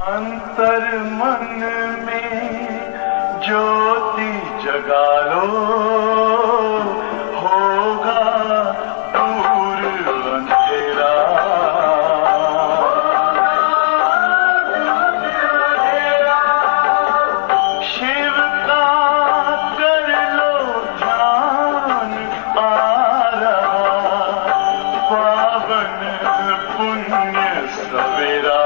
अंतर मन में ज्योति जगा लो, होगा दूर अंधेरा। शिव का कर लो ध्यान, आ रहा पावन पुण्य सवेरा।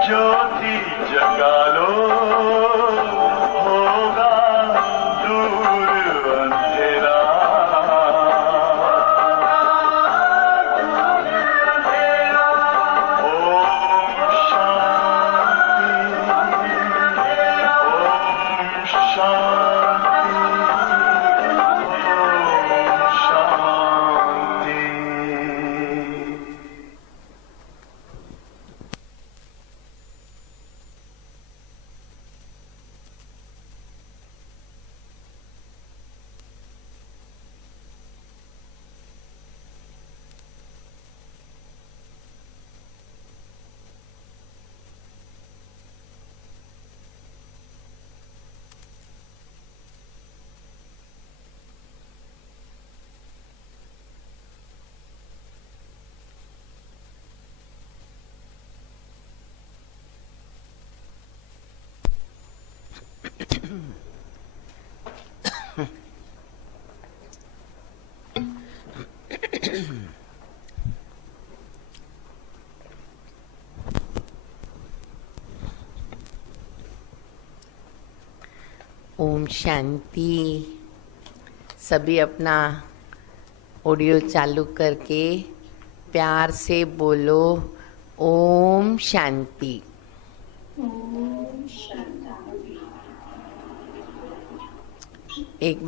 ज्योति जगा लो, होगा दूर अंधेरा। ओम शांति, ओम शांति। ओम शांति। सभी अपना ऑडियो चालू करके प्यार से बोलो ओम शांति। ओम शांति। एक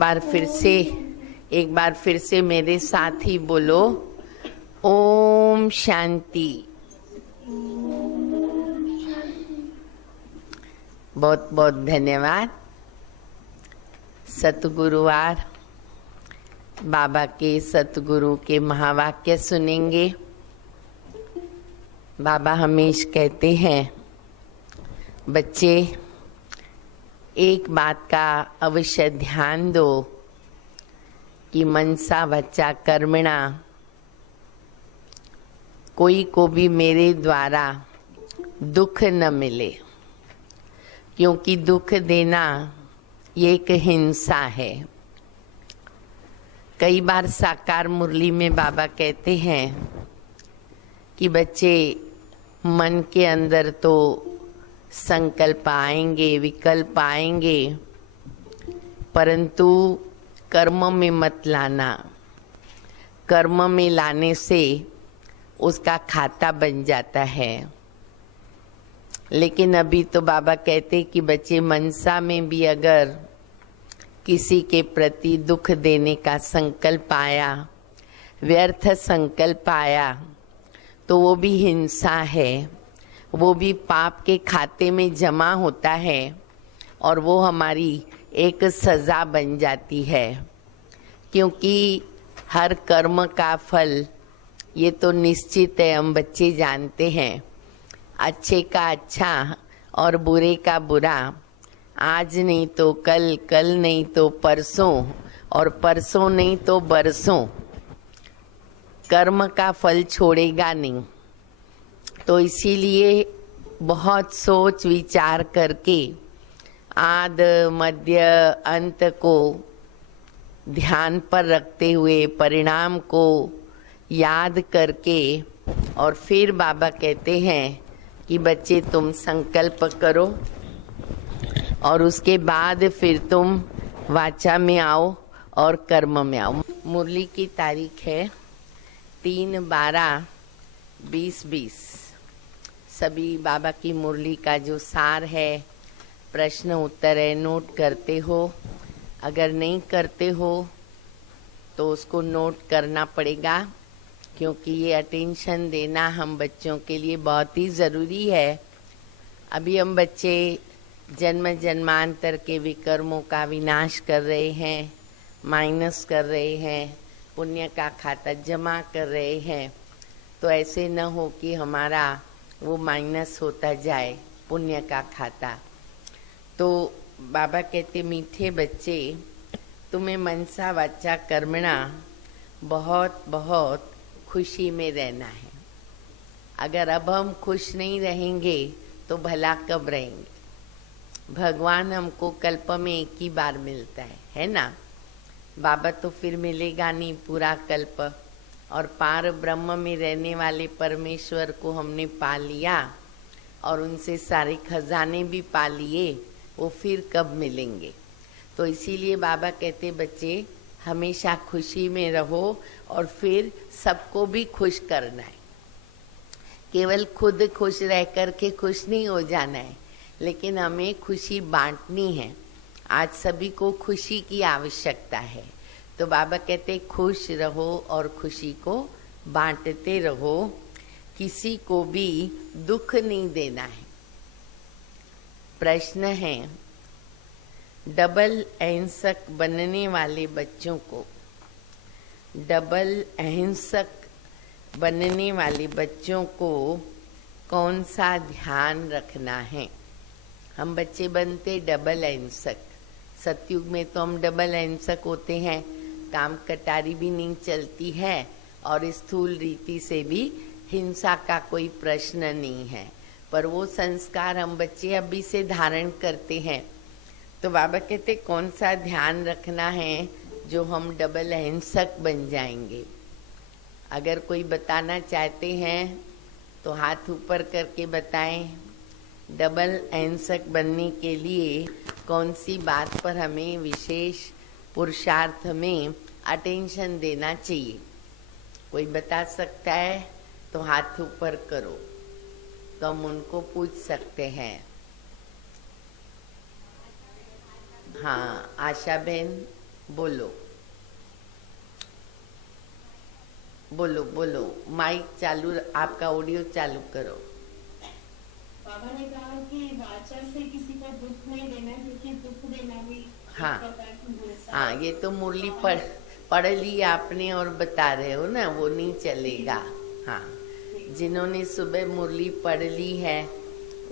बार फिर से मेरे साथ ही बोलो ओम शांति। बहुत बहुत धन्यवाद। सतगुरुवार बाबा के सतगुरु के महावाक्य सुनेंगे। बाबा हमेशा कहते हैं, बच्चे एक बात का अवश्य ध्यान दो कि मनसा वचा कर्मणा, कोई को भी मेरे द्वारा दुख न मिले, क्योंकि दुख देना ये एक हिंसा है। कई बार साकार मुरली में बाबा कहते हैं कि बच्चे मन के अंदर तो संकल्प आएंगे, विकल्प आएंगे, परंतु कर्म में मत लाना। कर्म में लाने से उसका खाता बन जाता है। लेकिन अभी तो बाबा कहते कि बच्चे मनसा में भी अगर किसी के प्रति दुख देने का संकल्प आया, व्यर्थ संकल्प आया, तो वो भी हिंसा है, वो भी पाप के खाते में जमा होता है और वो हमारी एक सजा बन जाती है। क्योंकि हर कर्म का फल ये तो निश्चित है, हम बच्चे जानते हैं। अच्छे का अच्छा और बुरे का बुरा, आज नहीं तो कल, कल नहीं तो परसों, और परसों नहीं तो बरसों कर्म का फल छोड़ेगा नहीं। तो इसीलिए बहुत सोच विचार करके आद मध्य अंत को ध्यान पर रखते हुए, परिणाम को याद करके, और फिर बाबा कहते हैं कि बच्चे तुम संकल्प करो और उसके बाद फिर तुम वाचा में आओ और कर्म में आओ। मुरली की तारीख है 3/12/2020। सभी बाबा की मुरली का जो सार है, प्रश्न उत्तर है, नोट करते हो। अगर नहीं करते हो तो उसको नोट करना पड़ेगा, क्योंकि ये अटेंशन देना हम बच्चों के लिए बहुत ही ज़रूरी है। अभी हम बच्चे जन्म जन्मांतर के विकर्मों का विनाश कर रहे हैं, माइनस कर रहे हैं, पुण्य का खाता जमा कर रहे हैं। तो ऐसे न हो कि हमारा वो माइनस होता जाए, पुण्य का खाता। तो बाबा कहते मीठे बच्चे, तुम्हें मनसा वाचा कर्मणा बहुत बहुत खुशी में रहना है। अगर अब हम खुश नहीं रहेंगे तो भला कब रहेंगे। भगवान हमको कल्प में एक ही बार मिलता है ना। बाबा तो फिर मिलेगा नहीं पूरा कल्प। और पार ब्रह्म में रहने वाले परमेश्वर को हमने पा लिया और उनसे सारे खजाने भी पा लिए, वो फिर कब मिलेंगे। तो इसीलिए बाबा कहते बच्चे हमेशा खुशी में रहो और फिर सबको भी खुश करना है। केवल खुद खुश रह कर के खुश नहीं हो जाना है, लेकिन हमें खुशी बांटनी है। आज सभी को खुशी की आवश्यकता है। तो बाबा कहते खुश रहो और खुशी को बांटते रहो, किसी को भी दुख नहीं देना है। प्रश्न है, डबल अहिंसक बनने वाले बच्चों को, डबल अहिंसक बनने वाले बच्चों को कौन सा ध्यान रखना है। हम बच्चे बनते डबल अहिंसक। सतयुग में तो हम डबल अहिंसक होते हैं, काम कटारी भी नहीं चलती है और स्थूल रीति से भी हिंसा का कोई प्रश्न नहीं है। पर वो संस्कार हम बच्चे अभी से धारण करते हैं। तो बाबा कहते कौन सा ध्यान रखना है जो हम डबल अहिंसक बन जाएंगे। अगर कोई बताना चाहते हैं तो हाथ ऊपर करके बताएं। डबल अहिंसक बनने के लिए कौन सी बात पर हमें विशेष पुरुषार्थ में अटेंशन देना चाहिए। कोई बता सकता है तो हाथ ऊपर करो, तो हम उनको पूछ सकते हैं। हाँ, आशा बहन बोलो बोलो बोलो, माइक चालू, आपका ऑडियो चालू करो। बाबा ने कहा कि वाचा से किसी को दुख नहीं देना, क्योंकि दुख देना भी हाँ एक प्रकार की हिंसा हाँ, है। ये तो मुरली पढ़ ली आपने और बता रहे हो ना, वो नहीं चलेगा। हाँ, जिन्होंने सुबह मुरली पढ़ ली है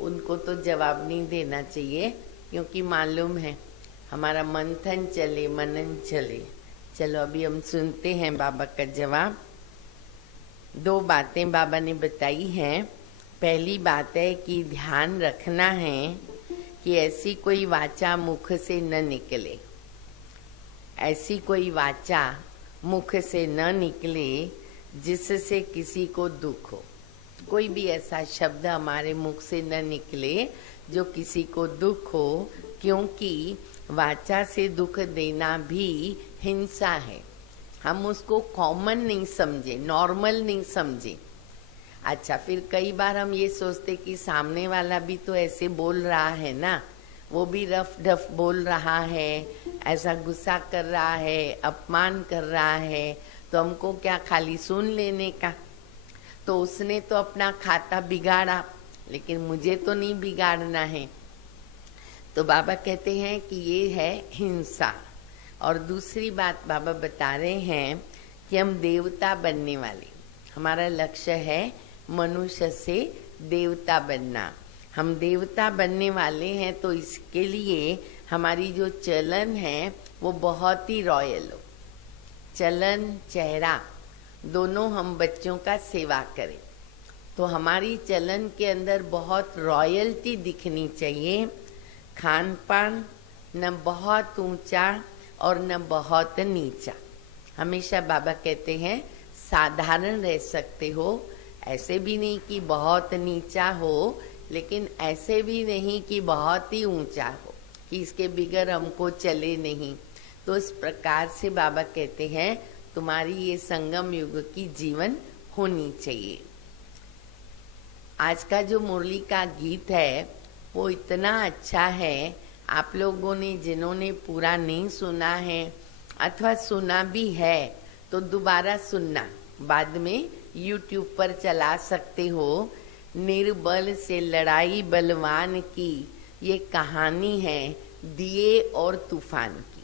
उनको तो जवाब नहीं देना चाहिए, क्योंकि मालूम है हमारा मंथन चले, मनन चले। चलो अभी हम सुनते हैं बाबा का जवाब। 2 बातें बाबा ने बताई हैं। पहली बात है कि ध्यान रखना है कि ऐसी कोई वाचा मुख से न निकले, ऐसी कोई वाचा मुख से न निकले जिससे किसी को दुख हो। कोई भी ऐसा शब्द हमारे मुख से न निकले जो किसी को दुख हो, क्योंकि वाचा से दुख देना भी हिंसा है। हम उसको कॉमन नहीं समझे, नॉर्मल नहीं समझे। अच्छा, फिर कई बार हम ये सोचते कि सामने वाला भी तो ऐसे बोल रहा है ना, वो भी रफ डफ बोल रहा है, ऐसा गुस्सा कर रहा है, अपमान कर रहा है, तो हमको क्या खाली सुन लेने का। तो उसने तो अपना खाता बिगाड़ा, लेकिन मुझे तो नहीं बिगाड़ना है। तो बाबा कहते हैं कि ये है हिंसा। और दूसरी बात बाबा बता रहे हैं कि हम देवता बनने वाले, हमारा लक्ष्य है मनुष्य से देवता बनना। हम देवता बनने वाले हैं, तो इसके लिए हमारी जो चलन है वो बहुत ही रॉयल हो। चलन चेहरा दोनों हम बच्चों का सेवा करें, तो हमारी चलन के अंदर बहुत रॉयल्टी दिखनी चाहिए। खान पान न बहुत ऊंचा और न बहुत नीचा। हमेशा बाबा कहते हैं साधारण रह सकते हो, ऐसे भी नहीं कि बहुत नीचा हो, लेकिन ऐसे भी नहीं कि बहुत ही ऊंचा हो कि इसके बिगर हमको चले नहीं। तो इस प्रकार से बाबा कहते हैं तुम्हारी ये संगम युग की जीवन होनी चाहिए। आज का जो मुरली का गीत है वो इतना अच्छा है, आप लोगों ने जिन्होंने पूरा नहीं सुना है अथवा सुना भी है तो दोबारा सुनना, बाद में YouTube पर चला सकते हो। निर्बल से लड़ाई बलवान की, ये कहानी है दिए और तूफान की।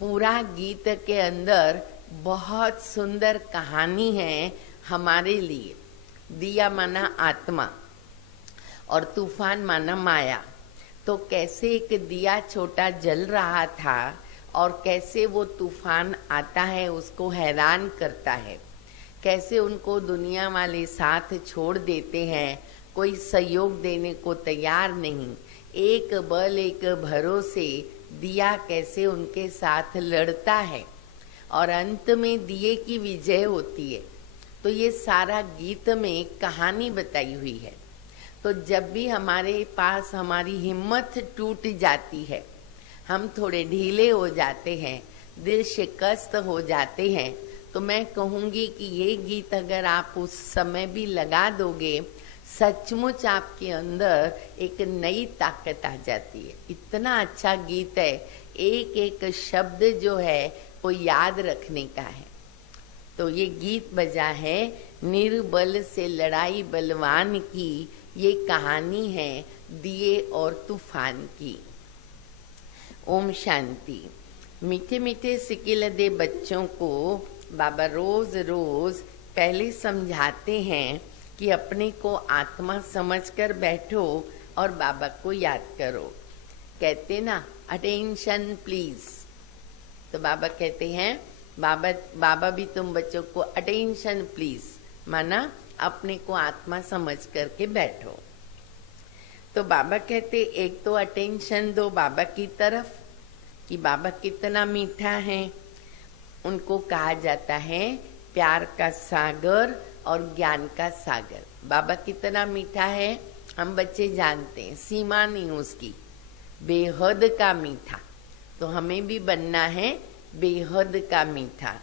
पूरा गीत के अंदर बहुत सुंदर कहानी है हमारे लिए। दिया माना आत्मा और तूफान माना माया। तो कैसे एक दिया छोटा जल रहा था और कैसे वो तूफान आता है उसको हैरान करता है, कैसे उनको दुनिया वाले साथ छोड़ देते हैं, कोई सहयोग देने को तैयार नहीं। एक बल एक भरोसे दिया कैसे उनके साथ लड़ता है और अंत में दिए की विजय होती है। तो ये सारा गीत में कहानी बताई हुई है। तो जब भी हमारे पास हमारी हिम्मत टूट जाती है, हम थोड़े ढीले हो जाते हैं, दिल शिकस्त हो जाते हैं, तो मैं कहूँगी कि ये गीत अगर आप उस समय भी लगा दोगे, सचमुच आपके अंदर एक नई ताकत आ जाती है। इतना अच्छा गीत है, एक एक शब्द जो है वो याद रखने का है। तो ये गीत बजा है निर्बल से लड़ाई बलवान की, ये कहानी है दिए और तूफान की। ओम शांति। मीठे मीठे सिकिल दे बच्चों को बाबा रोज रोज पहले समझाते हैं कि अपने को आत्मा समझकर बैठो और बाबा को याद करो। कहते ना अटेंशन प्लीज, तो बाबा कहते हैं बाबा भी तुम बच्चों को अटेंशन प्लीज, माना अपने को आत्मा समझ करके बैठो। तो बाबा कहते एक तो अटेंशन दो बाबा की तरफ कि बाबा कितना मीठा है। उनको कहा जाता है प्यार का सागर और ज्ञान का सागर। बाबा कितना मीठा है हम बच्चे जानते हैं, सीमा नहीं उसकी, बेहद का मीठा। तो हमें भी बनना है बेहद का मीठा।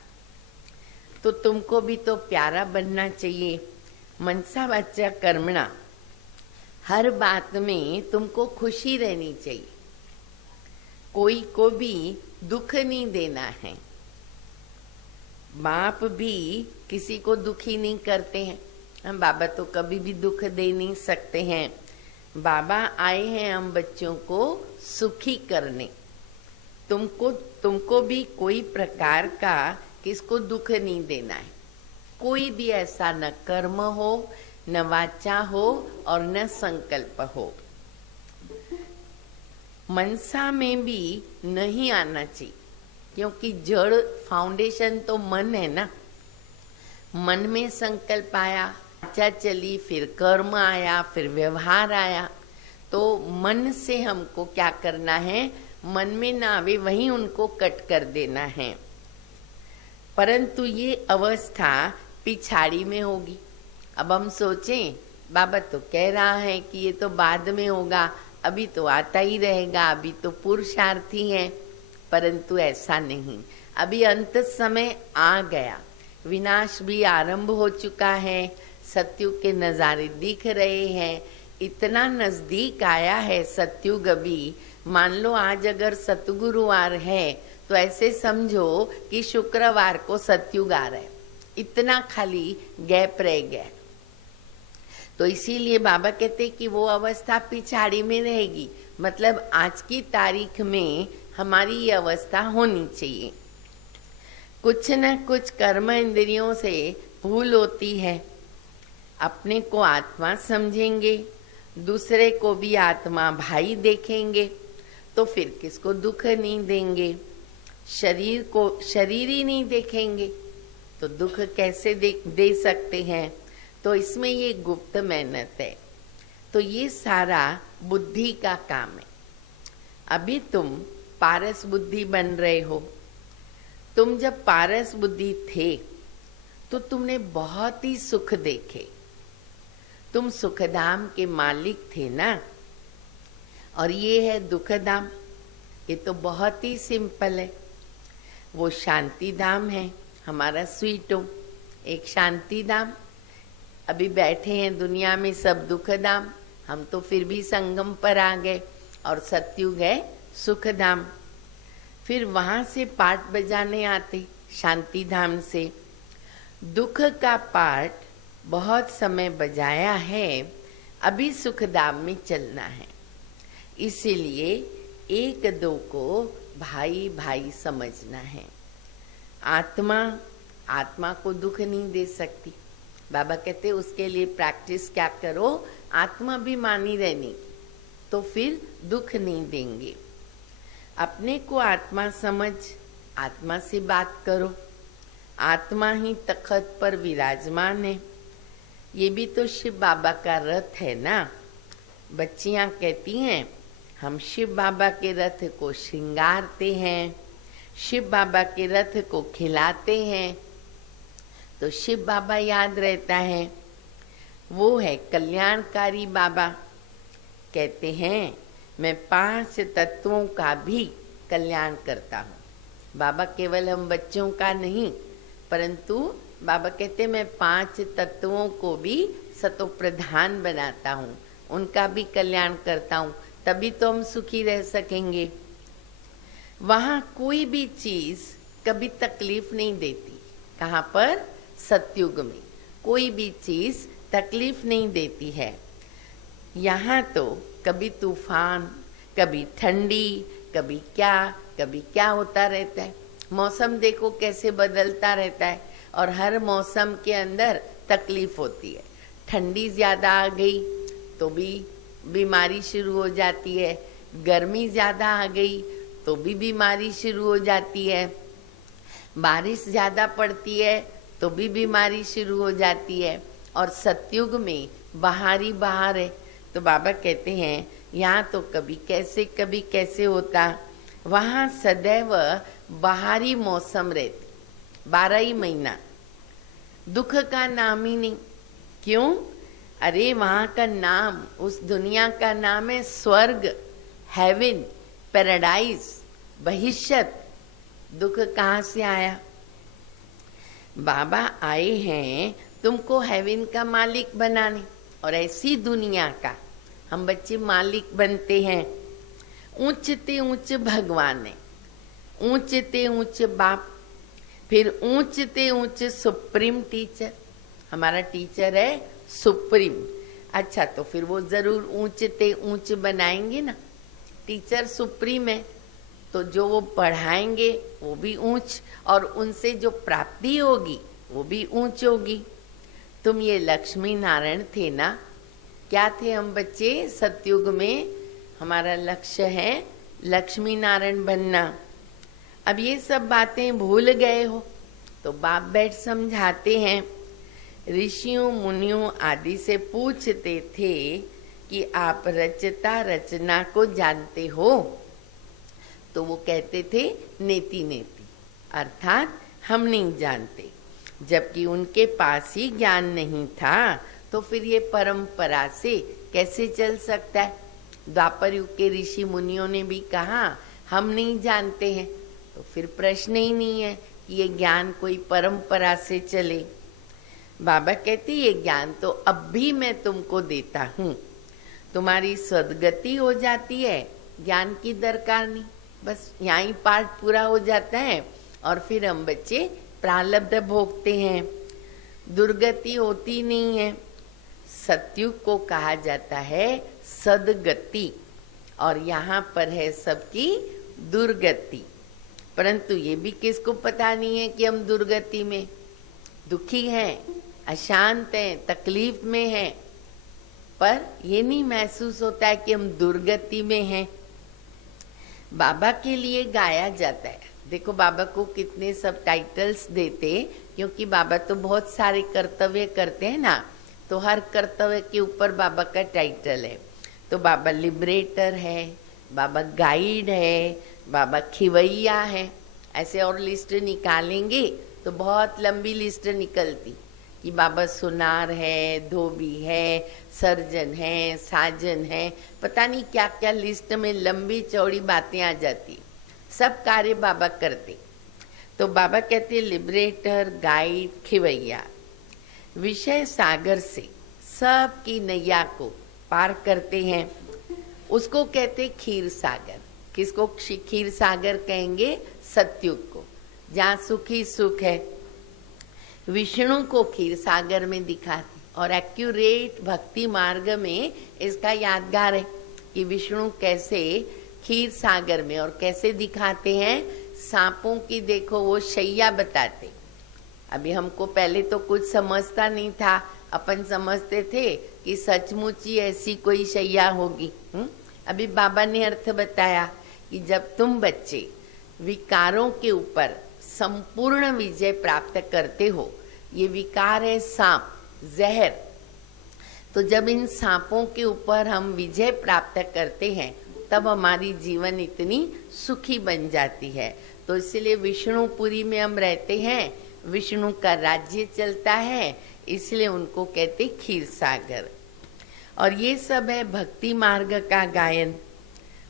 तो तुमको भी तो प्यारा बनना चाहिए। मनसा वाचा कर्मणा, हर बात में तुमको खुशी रहनी चाहिए, कोई को भी दुख नहीं देना है। बाप भी किसी को दुखी नहीं करते हैं, हम बाबा तो कभी भी दुख दे नहीं सकते हैं। बाबा आए हैं हम बच्चों को सुखी करने। तुमको भी कोई प्रकार का किसको दुख नहीं देना है। कोई भी ऐसा न कर्म हो, न वाचा हो और न संकल्प हो। मनसा में भी नहीं आना चाहिए, क्योंकि जड़ फाउंडेशन तो मन है ना। मन में संकल्प आया, वाचा चली, फिर कर्म आया, फिर व्यवहार आया। तो मन से हमको क्या करना है, मन में ना आवे वहीं उनको कट कर देना है। परंतु ये अवस्था पिछाड़ी में होगी। अब हम सोचें, बाबा तो कह रहा है कि ये तो बाद में होगा, अभी तो आता ही रहेगा, अभी तो पुरुषार्थी है, परंतु ऐसा नहीं। अभी अंत समय आ गया, विनाश भी आरंभ हो चुका है, सतयुग के नजारे दिख रहे हैं, इतना नजदीक आया है सतयुग। अभी मान लो आज अगर सतगुरुवार है तो ऐसे समझो कि शुक्रवार को सतयुग आ रहा है, इतना खाली गैप रह गया। तो इसीलिए बाबा कहते कि वो अवस्था पिछाड़ी में रहेगी, मतलब आज की तारीख में हमारी ये अवस्था होनी चाहिए। कुछ न कुछ कर्म इंद्रियों से भूल होती है, अपने को आत्मा समझेंगे, दूसरे को भी आत्मा भाई देखेंगे, तो फिर किसको दुख नहीं देंगे। शरीर को शरीर ही नहीं देखेंगे तो दुख कैसे दे सकते हैं। तो इसमें ये गुप्त मेहनत है। तो ये सारा बुद्धि का काम है। अभी तुम पारस बुद्धि बन रहे हो। तुम जब पारस बुद्धि थे तो तुमने बहुत ही सुख देखे, तुम सुखधाम के मालिक थे ना। और ये है दुखधाम, ये तो बहुत ही सिंपल है। वो शांति धाम है, हमारा स्वीट होम एक शांति धाम। अभी बैठे हैं दुनिया में सब दुखधाम, हम तो फिर भी संगम पर आ गए और सतयुग है सुखधाम। फिर वहां से पाठ बजाने आते शांति धाम से। दुख का पाठ बहुत समय बजाया है, अभी सुखधाम में चलना है। इसीलिए एक दो को भाई भाई समझना है। आत्मा को दुख नहीं दे सकती। बाबा कहते उसके लिए प्रैक्टिस क्या करो, आत्माभिमानी रहने की, तो फिर दुख नहीं देंगे। अपने को आत्मा समझ, आत्मा से बात करो। आत्मा ही तख्त पर विराजमान है। ये भी तो शिव बाबा का रथ है ना। बच्चियां कहती हैं हम शिव बाबा के रथ को श्रृंगारते हैं, शिव बाबा के रथ को खिलाते हैं, तो शिव बाबा याद रहता है। वो है कल्याणकारी बाबा। कहते हैं मैं 5 तत्वों का भी कल्याण करता हूँ। बाबा केवल हम बच्चों का नहीं, परंतु बाबा कहते मैं 5 तत्वों को भी सतोप्रधान बनाता हूँ, उनका भी कल्याण करता हूँ, तभी तो हम सुखी रह सकेंगे। वहां कोई भी चीज कभी तकलीफ नहीं देती। कहाँ पर? सतयुग में कोई भी चीज तकलीफ नहीं देती है। यहाँ तो कभी तूफान, कभी ठंडी, कभी क्या होता रहता है। मौसम देखो कैसे बदलता रहता है और हर मौसम के अंदर तकलीफ होती है। ठंडी ज्यादा आ गई तो भी बीमारी शुरू हो जाती है, गर्मी ज्यादा आ गई तो भी बीमारी शुरू हो जाती है, बारिश ज्यादा पड़ती है तो भी बीमारी शुरू हो जाती है। और सतयुग में बहारी बहार है। तो बाबा कहते हैं यहाँ तो कभी कैसे होता, वहाँ सदैव बहारी मौसम रहती, 12 ही महीना। दुख का नाम ही नहीं। क्यों? अरे वहाँ का नाम, उस दुनिया का नाम है स्वर्ग, हेवन, पैराडाइज, बहिष्यत। दुख कहाँ से आया? बाबा आए हैं तुमको हेवन का मालिक बनाने, और ऐसी दुनिया का हम बच्चे मालिक बनते हैं। ऊंचते ऊंच भगवान है, ऊंचते ऊंच बाप, फिर ऊंचते ऊंच सुप्रीम टीचर। हमारा टीचर है सुप्रीम। अच्छा, तो फिर वो जरूर ऊंचते ऊंच बनाएंगे ना। टीचर सुप्रीम है तो जो वो पढ़ाएंगे वो भी ऊंच, और उनसे जो प्राप्ति होगी वो भी ऊंच होगी। तुम ये लक्ष्मी नारायण थे ना। क्या थे हम बच्चे? सतयुग में हमारा लक्ष्य है लक्ष्मी नारायण बनना। अब ये सब बातें भूल गए हो तो बाप बैठ समझाते हैं। ऋषियों मुनियों आदि से पूछते थे कि आप रचता रचना को जानते हो? तो वो कहते थे नेति नेति, अर्थात हम नहीं जानते। जबकि उनके पास ही ज्ञान नहीं था तो फिर ये परंपरा से कैसे चल सकता है। द्वापर युग के ऋषि मुनियों ने भी कहा हम नहीं जानते हैं, तो फिर प्रश्न ही नहीं है कि ये ज्ञान कोई परंपरा से चले। बाबा कहते ये ज्ञान तो अब भी मैं तुमको देता हूँ, तुम्हारी सदगति हो जाती है, ज्ञान की दरकार नहीं। बस यहाँ ही पाठ पूरा हो जाता है और फिर हम बच्चे प्रारब्ध भोगते हैं, दुर्गति होती नहीं है। सतयुग को कहा जाता है सदगति और यहाँ पर है सबकी दुर्गति। परंतु ये भी किसको पता नहीं है कि हम दुर्गति में दुखी हैं, अशांत हैं, तकलीफ में हैं, पर ये नहीं महसूस होता है कि हम दुर्गति में हैं। बाबा के लिए गाया जाता है। देखो बाबा को कितने सब टाइटल्स देते, क्योंकि बाबा तो बहुत सारे कर्तव्य करते हैं ना, तो हर कर्तव्य के ऊपर बाबा का टाइटल है। तो बाबा लिबरेटर है, बाबा गाइड है, बाबा खिवैया है, ऐसे और लिस्ट निकालेंगे तो बहुत लंबी लिस्ट निकलती कि बाबा सुनार है, धोबी है, सर्जन है, साजन है, पता नहीं क्या क्या लिस्ट में लंबी चौड़ी बातें आ जाती। सब कार्य बाबा करते। तो बाबा कहते लिबरेटर, गाइड, खिवैया। विषय सागर से सबकी नैया को पार करते हैं, उसको कहते खीर सागर। किसको खीर सागर कहेंगे? सतयुग को, जहाँ सुखी सुख है। विष्णु को खीर सागर में दिखाते और एक्यूरेट भक्ति मार्ग में इसका यादगार है कि विष्णु कैसे खीर सागर में और कैसे दिखाते हैं। सांपों की देखो वो शैया बताते। अभी हमको पहले तो कुछ समझता नहीं था, अपन समझते थे कि सचमुच ही ऐसी कोई शैया होगी। अभी बाबा ने अर्थ बताया कि जब तुम बच्चे विकारों के ऊपर संपूर्ण विजय प्राप्त करते हो, ये विकार है सांप, जहर, तो जब इन सांपों के ऊपर हम विजय प्राप्त करते हैं तब हमारी जीवन इतनी सुखी बन जाती है। तो इसलिए विष्णुपुरी में हम रहते हैं, विष्णु का राज्य चलता है, इसलिए उनको कहते खीर सागर। और ये सब है भक्ति मार्ग का गायन।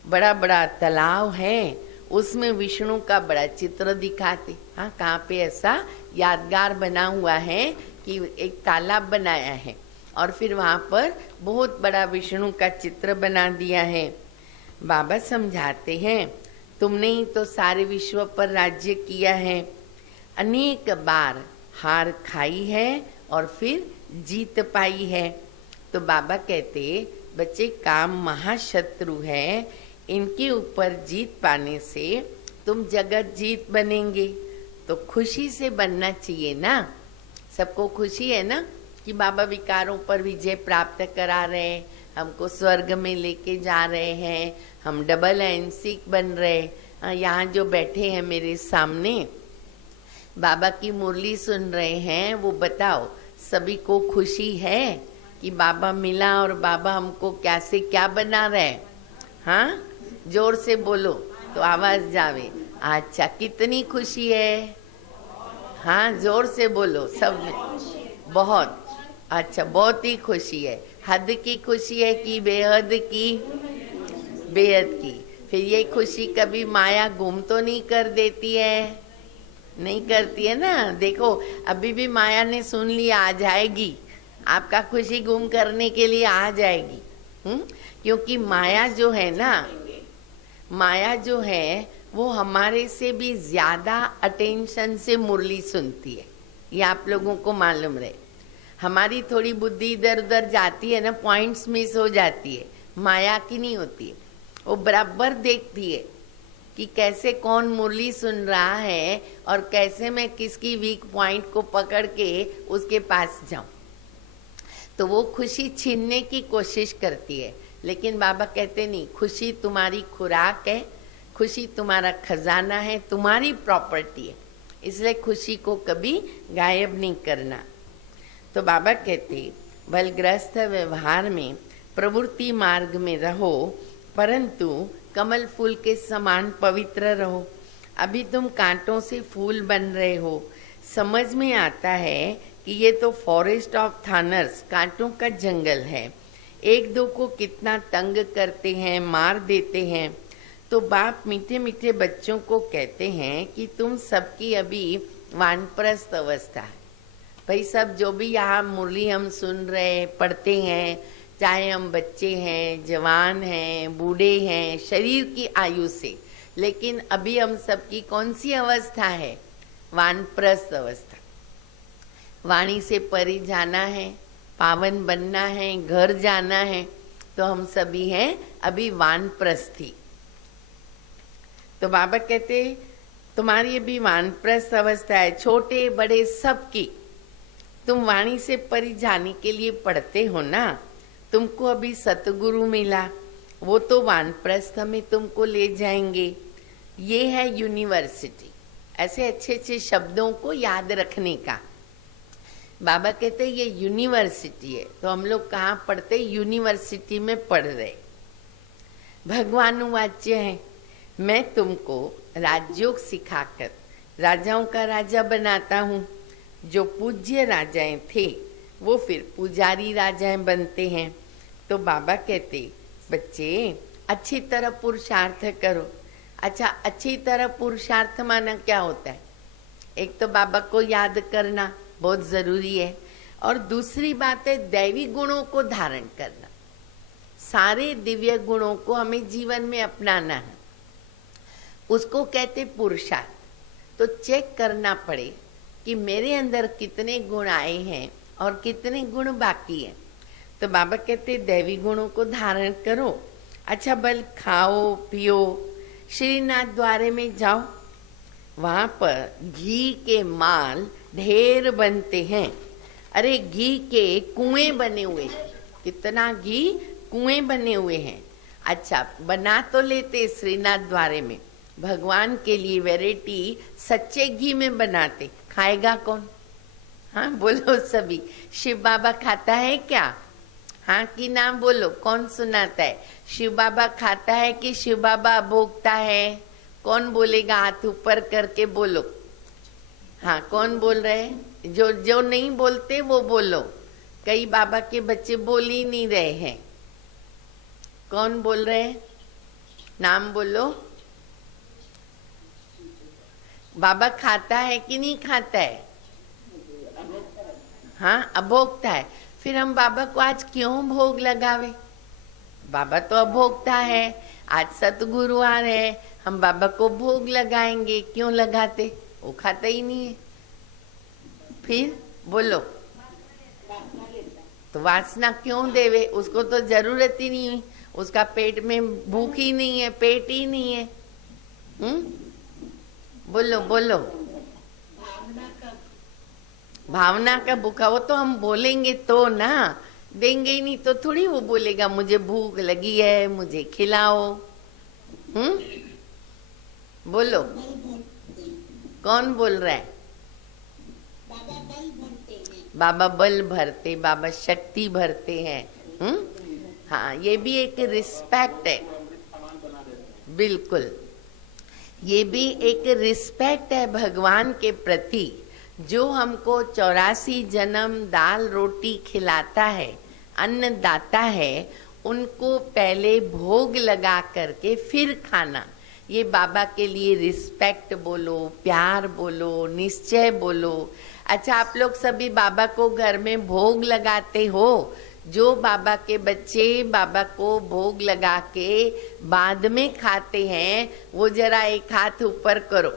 बड़ा बड़ा तालाब है, उसमें विष्णु का बड़ा चित्र दिखाते। हाँ, कहाँ पे ऐसा यादगार बना हुआ है कि एक तालाब बनाया है और फिर वहाँ पर बहुत बड़ा विष्णु का चित्र बना दिया है। बाबा समझाते हैं तुमने ही तो सारे विश्व पर राज्य किया है, अनेक बार हार खाई है और फिर जीत पाई है। तो बाबा कहते बच्चे काम महाशत्रु है, इनके ऊपर जीत पाने से तुम जगत जीत बनेंगे। तो खुशी से बनना चाहिए ना, सबको खुशी है ना कि बाबा विकारों पर विजय प्राप्त करा रहे हैं, हमको स्वर्ग में लेके जा रहे हैं, हम डबल एनसी बन रहे। यहाँ जो बैठे हैं मेरे सामने बाबा की मुरली सुन रहे हैं, वो बताओ सभी को खुशी है कि बाबा मिला और बाबा हमको क्या से क्या बना रहे? हाँ, जोर से बोलो तो आवाज जावे। अच्छा, कितनी खुशी है? हाँ, जोर से बोलो सब में। बहुत अच्छा, बहुत ही खुशी है। हद की खुशी है कि बेहद की? बेहद की। फिर ये खुशी कभी माया गुम तो नहीं कर देती है? नहीं करती है ना। देखो अभी भी माया ने सुन लिया, आ जाएगी आपका खुशी गुम करने के लिए, आ जाएगी। क्योंकि माया जो है ना, माया जो है वो हमारे से भी ज्यादा अटेंशन से मुरली सुनती है, ये आप लोगों को मालूम रहे। हमारी थोड़ी बुद्धि इधर उधर जाती है ना, पॉइंट्स मिस हो जाती है, माया की नहीं होती है। वो बराबर देखती है कि कैसे कौन मुरली सुन रहा है और कैसे मैं किसकी वीक पॉइंट को पकड़ के उसके पास जाऊं। तो वो खुशी छीनने की कोशिश करती है, लेकिन बाबा कहते नहीं, खुशी तुम्हारी खुराक है, खुशी तुम्हारा खजाना है, तुम्हारी प्रॉपर्टी है, इसलिए खुशी को कभी गायब नहीं करना। तो बाबा कहते बलग्रस्त व्यवहार में प्रवृत्ति मार्ग में रहो, परंतु कमल फूल के समान पवित्र रहो। अभी तुम कांटों से फूल बन रहे हो। समझ में आता है कि ये तो फॉरेस्ट ऑफ थानर्स, कांटों का जंगल है। एक दो को कितना तंग करते हैं, मार देते हैं। तो बाप मीठे मीठे बच्चों को कहते हैं कि तुम सबकी अभी वानप्रस्थ अवस्था है। भाई सब जो भी यहाँ मुरली हम सुन रहे पढ़ते हैं, चाहे हम बच्चे हैं, जवान हैं, बूढ़े हैं, शरीर की आयु से, लेकिन अभी हम सबकी कौन सी अवस्था है? वानप्रस्थ अवस्था। वाणी से परे जाना है, पावन बनना है, घर जाना है, तो हम सभी हैं अभी वानप्रस्थी। तो बाबा कहते तुम्हारी अभी वानप्रस्थ अवस्था है, छोटे बड़े सबकी। तुम वाणी से परे जाने के लिए पढ़ते हो ना। तुमको अभी सतगुरु मिला, वो तो वानप्रस्थ में तुमको ले जाएंगे। ये है यूनिवर्सिटी। ऐसे अच्छे अच्छे शब्दों को याद रखने का। बाबा कहते ये यूनिवर्सिटी है। तो हम लोग कहाँ पढ़ते? यूनिवर्सिटी में पढ़ रहे। भगवान वाच्य है, मैं तुमको राजयोग सिखाकर राजाओं का राजा बनाता हूँ। जो पूज्य राजाएं थे वो फिर पुजारी राजाएं बनते हैं। तो बाबा कहते बच्चे अच्छी तरह पुरुषार्थ करो। अच्छा, अच्छी तरह पुरुषार्थ माना क्या होता है? एक तो बाबा को याद करना बहुत जरूरी है, और दूसरी बात है दैवी गुणों को धारण करना। सारे दिव्य गुणों को हमें जीवन में अपनाना है, उसको कहते पुरुषार्थ। तो चेक करना पड़े कि मेरे अंदर कितने गुण आए हैं और कितने गुण बाकी हैं। तो बाबा कहते दैवी गुणों को धारण करो। अच्छा, बल खाओ पियो। श्रीनाथ द्वारे में जाओ, वहां पर घी के माल ढेर बनते हैं। अरे घी के कुएं बने हुए हैं, कितना घी कुएं बने हुए हैं। अच्छा, बना तो लेते श्रीनाथ द्वारे में, भगवान के लिए वैरायटी सच्चे घी में बनाते। खाएगा कौन? हाँ बोलो सभी, शिव बाबा खाता है क्या? हाँ की नाम बोलो, कौन सुनाता है? शिव बाबा खाता है कि शिव बाबा भोगता है? कौन बोलेगा? हाथ ऊपर करके बोलो। हाँ, कौन बोल रहे हैं? जो नहीं बोलते वो बोलो। कई बाबा के बच्चे बोल ही नहीं रहे हैं। कौन बोल रहे हैं? नाम बोलो। बाबा खाता है कि नहीं खाता है? हाँ, अभोक्ता है। फिर हम बाबा को आज क्यों भोग लगावे? बाबा तो अभोक्ता है। आज सतगुरुवार है, हम बाबा को भोग लगाएंगे। क्यों लगाते? वो खाता ही नहीं है। फिर बोलो, तो वासना क्यों देवे? उसको तो जरूरत ही नहीं हुई, उसका पेट में भूख ही नहीं है, पेट ही नहीं है। बोलो बोलो। भावना का भूखा, वो तो हम बोलेंगे तो ना, देंगे ही नहीं तो थोड़ी वो बोलेगा मुझे भूख लगी है, मुझे खिलाओ। बोलो, कौन बोल रहा है? बाबा बल भरते, बाबा शक्ति भरते हैं। हाँ, ये भी एक रिस्पेक्ट है। बिल्कुल, ये भी एक रिस्पेक्ट है भगवान के प्रति, जो हमको 84 जन्म दाल रोटी खिलाता है, अन्नदाता है। उनको पहले भोग लगा करके फिर खाना, ये बाबा के लिए रिस्पेक्ट बोलो, प्यार बोलो, निश्चय बोलो। अच्छा, आप लोग सभी बाबा को घर में भोग लगाते हो? जो बाबा के बच्चे बाबा को भोग लगा के बाद में खाते हैं, वो जरा एक हाथ ऊपर करो।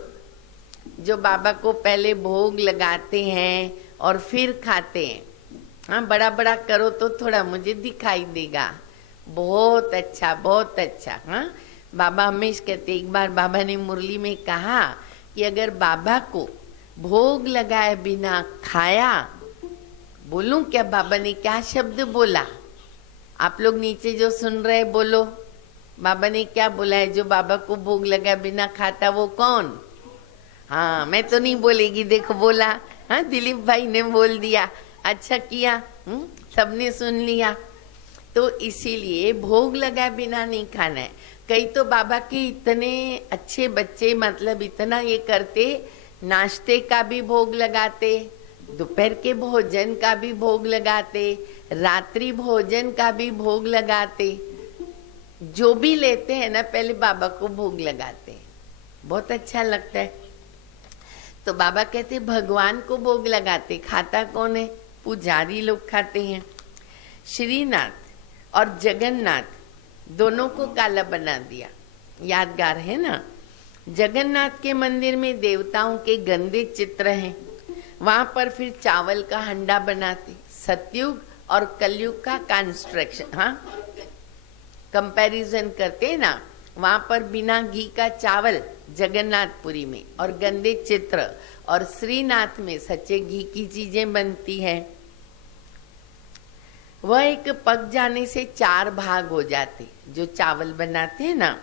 जो बाबा को पहले भोग लगाते हैं और फिर खाते हैं। हाँ, बड़ा बड़ा करो तो थोड़ा मुझे दिखाई देगा। बहुत अच्छा, बहुत अच्छा। हाँ, बाबा हमेशा कहते, एक बार बाबा ने मुरली में कहा कि अगर बाबा को भोग लगाए बिना खाया, बोलूं क्या? बाबा ने क्या शब्द बोला? आप लोग नीचे जो सुन रहे बोलो, बाबा ने क्या बोला है? जो बाबा को भोग लगाए बिना खाता वो कौन? हाँ, मैं तो नहीं बोलेगी, देखो बोला। हाँ, दिलीप भाई ने बोल दिया, अच्छा किया। सबने सुन लिया। तो इसीलिए भोग लगाए बिना नहीं खाना है। कई तो बाबा के इतने अच्छे बच्चे, मतलब इतना ये करते, नाश्ते का भी भोग लगाते, दोपहर के भोजन का भी भोग लगाते, रात्रि भोजन का भी भोग लगाते, जो भी लेते हैं ना पहले बाबा को भोग लगाते हैं। बहुत अच्छा लगता है। तो बाबा कहते भगवान को भोग लगाते, खाता कौन है? पुजारी लोग खाते हैं। श्रीनाथ और जगन्नाथ दोनों को काला बना दिया, यादगार है ना। जगन्नाथ के मंदिर में देवताओं के गंदे चित्र हैं, वहां पर फिर चावल का हंडा बनाते। सतयुग और कलयुग का कंस्ट्रक्शन, हाँ, कंपैरिजन करते ना, वहां पर बिना घी का चावल जगन्नाथपुरी में, और गंदे चित्र, और श्रीनाथ में सच्चे घी की चीजें बनती हैं। वह एक पक जाने से 4 भाग हो जाते। जो चावल बनाते हैं ना,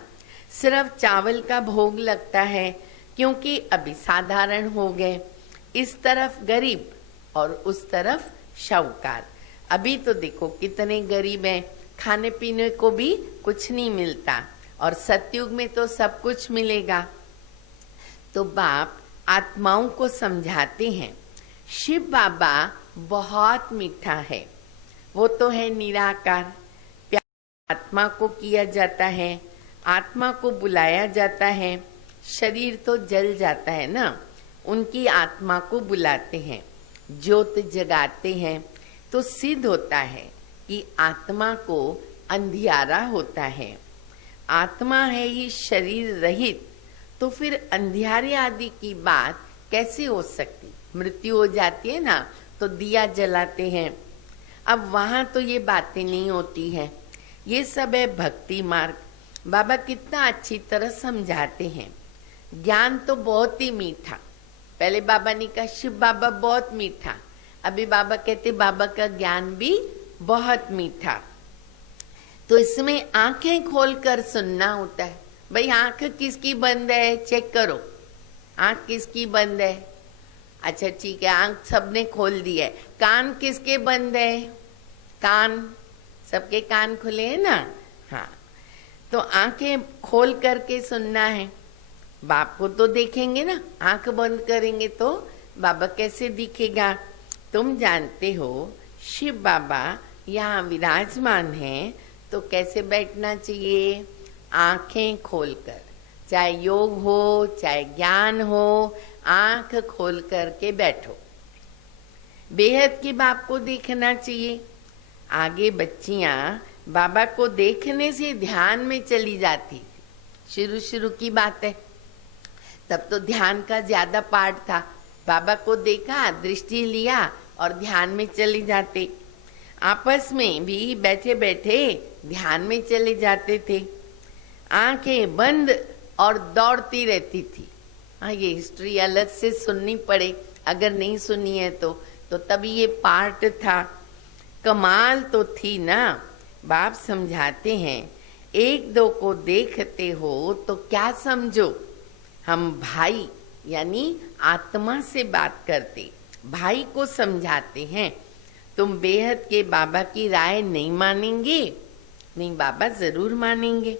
सिर्फ चावल का भोग लगता है, क्योंकि अभी साधारण हो गए। इस तरफ गरीब और उस तरफ शाहूकार। अभी तो देखो कितने गरीब हैं, खाने पीने को भी कुछ नहीं मिलता, और सतयुग में तो सब कुछ मिलेगा। तो बाप आत्माओं को समझाते हैं, शिव बाबा बहुत मीठा है, वो तो है निराकार। प्यार आत्मा को किया जाता है, आत्मा को बुलाया जाता है, शरीर तो जल जाता है ना, उनकी आत्मा को बुलाते हैं, ज्योत जगाते हैं, तो सिद्ध होता है कि आत्मा को अंधियारा होता है। आत्मा है ही शरीर रहित, तो फिर अंधियारे आदि की बात कैसे हो सकती? मृत्यु हो जाती है ना, तो दिया जलाते हैं। अब वहां तो ये बातें नहीं होती हैं, ये सब है भक्ति मार्ग। बाबा कितना अच्छी तरह समझाते हैं। ज्ञान तो बहुत ही मीठा। पहले बाबा ने कहा शिव बाबा बहुत मीठा, अभी बाबा कहते बाबा का ज्ञान भी बहुत मीठा। तो इसमें आंखें खोलकर सुनना होता है। भाई आंख किसकी बंद है, चेक करो, आंख किसकी बंद है? अच्छा ठीक है, आंख सबने खोल दी है। कान किसके बंद है? कान, सबके कान खुले हैं ना? हाँ, तो आंखें खोल करके सुनना है। बाप को तो देखेंगे ना, आंख बंद करेंगे तो बाबा कैसे दिखेगा? तुम जानते हो शिव बाबा यहाँ विराजमान है, तो कैसे बैठना चाहिए? आंखें खोलकर, चाहे योग हो चाहे ज्ञान हो, आंख खोल करके बैठो। बेहद के बाप को देखना चाहिए। आगे बच्चियां बाबा को देखने से ध्यान में चली जाती। शुरू की बात है, तब तो ध्यान का ज्यादा पार्ट था। बाबा को देखा, दृष्टि लिया और ध्यान में चले जाते। आपस में भी बैठे बैठे ध्यान में चले जाते थे। आंखें बंद और दौड़ती रहती थी। हाँ, ये हिस्ट्री अलग से सुननी पड़े, अगर नहीं सुनी है तो तभी ये पार्ट था। कमाल तो थी ना। बाप समझाते हैं, एक दो को देखते हो तो क्या समझो, हम भाई यानी आत्मा से बात करते, भाई को समझाते हैं। तुम बेहद के बाबा की राय नहीं मानेंगे? नहीं, बाबा जरूर मानेंगे।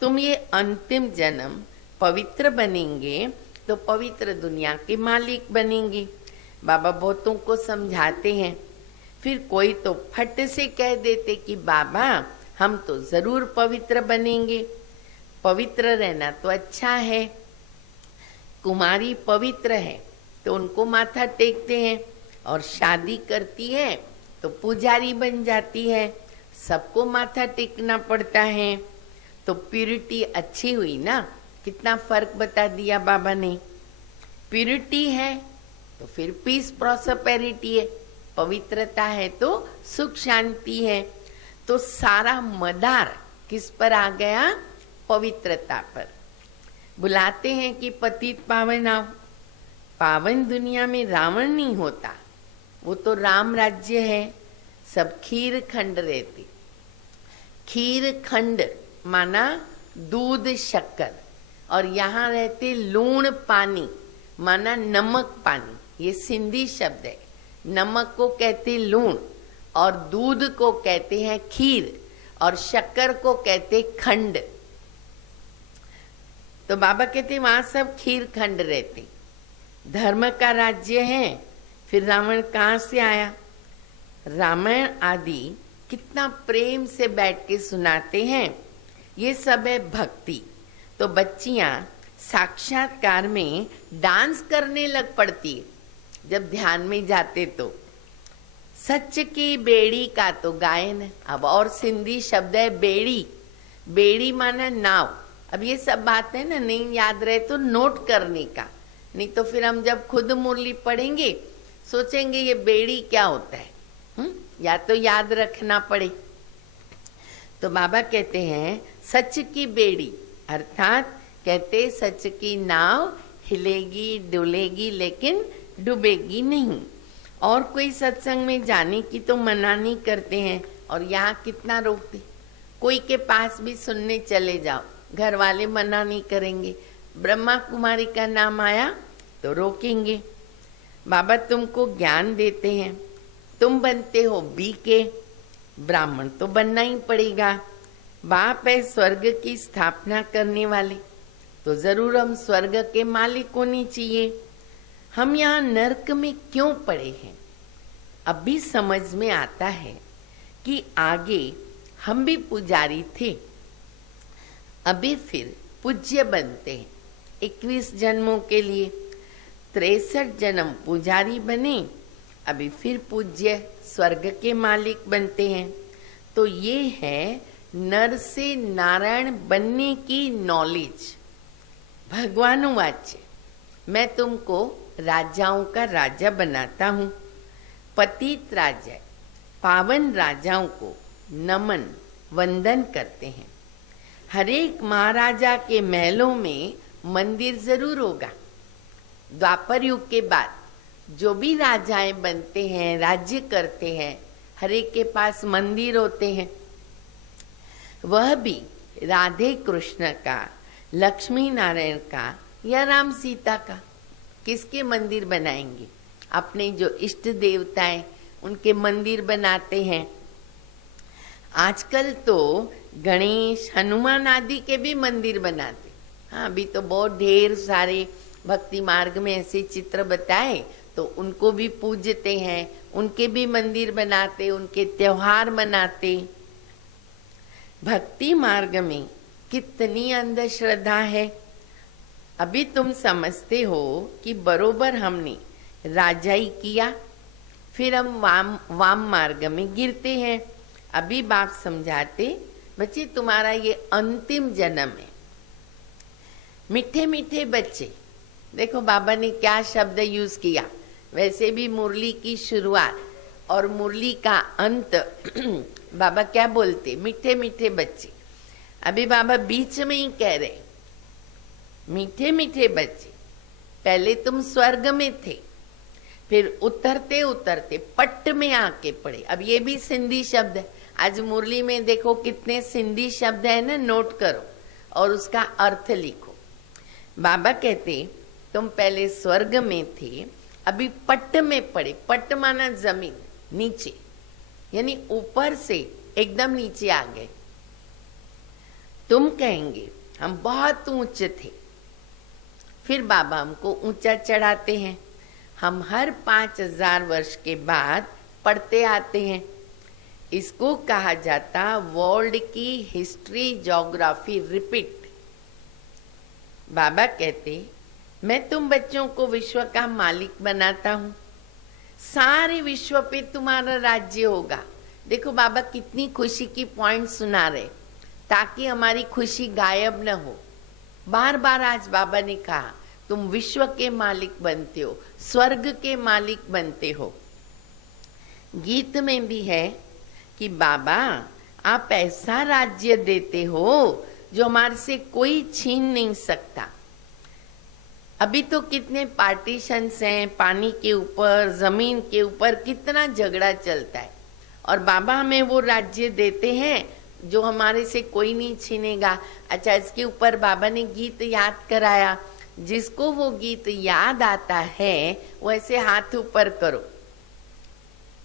तुम ये अंतिम जन्म पवित्र बनेंगे तो पवित्र दुनिया के मालिक बनेंगे। बाबा बहुतों को समझाते हैं। फिर कोई तो फट से कह देते कि बाबा हम तो जरूर पवित्र बनेंगे। पवित्र रहना तो अच्छा है। कुमारी पवित्र है तो उनको माथा टेकते हैं, और शादी करती है तो पुजारी बन जाती है, सबको माथा टेकना पड़ता है। तो प्यूरिटी अच्छी हुई ना। कितना फर्क बता दिया बाबा ने। प्यूरिटी है तो फिर पीस प्रॉस्पेरिटी है, पवित्रता है तो सुख शांति है। तो सारा मदार किस पर आ गया? पवित्रता पर। बुलाते हैं कि पतित पावन आओ। पावन दुनिया में रावण नहीं होता, वो तो राम राज्य है। सब खीर खंड रहते। खीर खंड माना दूध शक्कर, और यहाँ रहते लूण पानी माना नमक पानी। ये सिंधी शब्द है। नमक को कहते लूण, और दूध को कहते हैं खीर, और शक्कर को कहते खंड। तो बाबा कहते वहां सब खीर खंड रहते, धर्म का राज्य है। फिर रावण कहाँ से आया? रामायण आदि कितना प्रेम से बैठ के सुनाते हैं। ये सब है भक्ति। तो बच्चियां साक्षात्कार में डांस करने लग पड़ती है जब ध्यान में जाते तो। सच की बेड़ी का तो गायन। अब और सिंधी शब्द है बेड़ी। बेड़ी माना नाव। अब ये सब बात है ना, नहीं याद रहे तो नोट करने का, नहीं तो फिर हम जब खुद मुरली पढ़ेंगे सोचेंगे ये बेड़ी क्या होता है। या तो याद रखना पड़े। तो बाबा कहते हैं सच की बेड़ी, अर्थात कहते सच की नाव हिलेगी डुलेगी लेकिन डूबेगी नहीं। और कोई सत्संग में जाने की तो मना नहीं करते हैं, और यहाँ कितना रोकते। कोई के पास भी सुनने चले जाओ, घर वाले मना नहीं करेंगे। ब्रह्मा कुमारी का नाम आया तो रोकेंगे। बाबा तुमको ज्ञान देते हैं, तुम बनते हो बीके, ब्राह्मण तो बनना ही पड़ेगा। बाप है स्वर्ग की स्थापना करने वाले, तो जरूर हम स्वर्ग के मालिक होने चाहिए। हम यहाँ नर्क में क्यों पड़े हैं? अब भी समझ में आता है कि आगे हम भी पुजारी थे, अभी फिर पूज्य बनते हैं। 21 जन्मों के लिए 63 जन्म पुजारी बने, अभी फिर पूज्य स्वर्ग के मालिक बनते हैं। तो ये है नर से नारायण बनने की नॉलेज। भगवानुवाच्य, मैं तुमको राजाओं का राजा बनाता हूँ। पतित राजा पावन राजाओं को नमन वंदन करते हैं। हरेक महाराजा के महलों में मंदिर जरूर होगा। द्वापर युग के बाद जो भी राजाएं बनते हैं, राज्य करते हैं, हरेक के पास मंदिर होते हैं। वह भी राधे कृष्ण का, लक्ष्मी नारायण का या राम सीता का। किसके मंदिर बनाएंगे? अपने जो इष्ट देवताएं उनके मंदिर बनाते हैं। आजकल तो गणेश हनुमान आदि के भी मंदिर बनाते। हाँ, अभी तो बहुत ढेर सारे भक्ति मार्ग में ऐसे चित्र बताए तो उनको भी पूजते हैं, उनके भी मंदिर बनाते, उनके त्योहार मनाते। भक्ति मार्ग में कितनी अंधश्रद्धा है। अभी तुम समझते हो कि बरोबर हमने राजाई किया, फिर हम वाम मार्ग में गिरते हैं। अभी बाप समझाते, बच्चे तुम्हारा ये अंतिम जन्म है। मीठे मीठे बच्चे, देखो बाबा ने क्या शब्द यूज किया। वैसे भी मुरली की शुरुआत और मुरली का अंत बाबा क्या बोलते? मीठे मीठे बच्चे। अभी बाबा बीच में ही कह रहे, मीठे मीठे बच्चे, पहले तुम स्वर्ग में थे, फिर उतरते उतरते पट्ट में आके पड़े। अब ये भी सिंधी शब्द है। आज मुरली में देखो कितने सिंधी शब्द है ना, नोट करो और उसका अर्थ लिखो। बाबा कहते तुम पहले स्वर्ग में थे, अभी पट्ट में पड़े। पट्ट माना जमीन, नीचे, यानी ऊपर से एकदम नीचे आ गए। तुम कहेंगे हम बहुत ऊंचे थे, फिर बाबा हमको ऊंचा चढ़ाते हैं। हम हर 5000 वर्ष के बाद पढ़ते आते हैं। इसको कहा जाता वर्ल्ड की हिस्ट्री ज्योग्राफी रिपीट। बाबा कहते मैं तुम बच्चों को विश्व का मालिक बनाता हूँ, सारे विश्व पे तुम्हारा राज्य होगा। देखो बाबा कितनी खुशी की पॉइंट सुना रहे, ताकि हमारी खुशी गायब न हो। बार बार आज बाबा ने कहा तुम विश्व के मालिक बनते हो, स्वर्ग के मालिक बनते हो। गीत में भी है कि बाबा आप ऐसा राज्य देते हो जो हमारे से कोई छीन नहीं सकता। अभी तो कितने पार्टीशंस हैं, पानी के ऊपर, जमीन के ऊपर कितना झगड़ा चलता है, और बाबा हमें वो राज्य देते हैं जो हमारे से कोई नहीं छीनेगा। अच्छा, इसके ऊपर बाबा ने गीत याद कराया। जिसको वो गीत याद आता है वो ऐसे हाथ ऊपर करो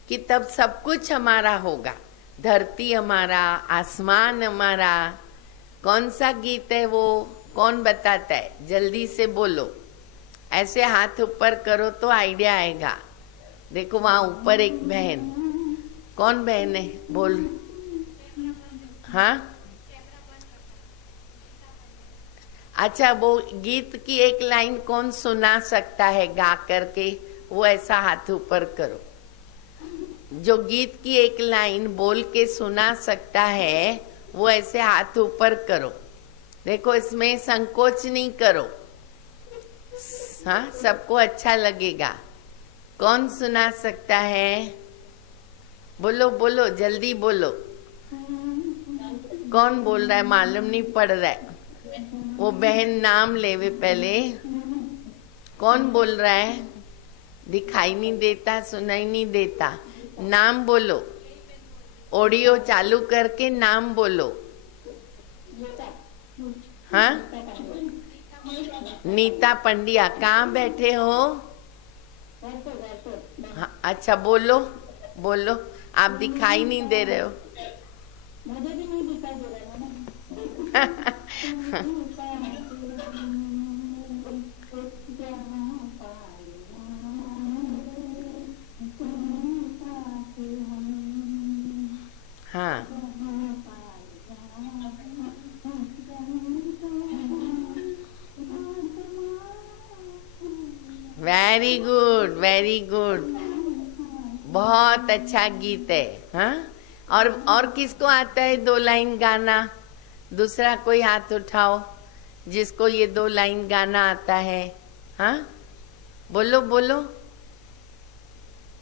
कि तब सब कुछ हमारा होगा। धरती हमारा, आसमान हमारा। कौन सा गीत है वो? कौन बताता है? जल्दी से बोलो। ऐसे हाथ ऊपर करो तो आइडिया आएगा। देखो वहां ऊपर एक बहन, कौन बहन है? बोल। हाँ, अच्छा, वो गीत की एक लाइन कौन सुना सकता है गा करके? वो ऐसा हाथ ऊपर करो। जो गीत की एक लाइन बोल के सुना सकता है वो ऐसे हाथ ऊपर करो। देखो इसमें संकोच नहीं करो, हाँ, सबको अच्छा लगेगा। कौन सुना सकता है? बोलो बोलो, जल्दी बोलो। कौन बोल रहा है? मालूम नहीं पड़ रहा है। वो बहन नाम लेवे पहले। कौन बोल रहा है? दिखाई नहीं देता, सुनाई नहीं देता। नाम बोलो। ऑडियो चालू करके नाम बोलो। हाँ, नीता पंड्या। कहाँ बैठे हो? हाँ, अच्छा, बोलो बोलो। आप दिखाई नहीं दे रहे हो। मुझे भी नहीं दिखाई दे रहा है। हाँ, वेरी गुड, वेरी गुड। बहुत अच्छा गीत है। हाँ, और किसको आता है 2 लाइन गाना? दूसरा कोई हाथ उठाओ जिसको ये 2 लाइन गाना आता है। हाँ, बोलो बोलो।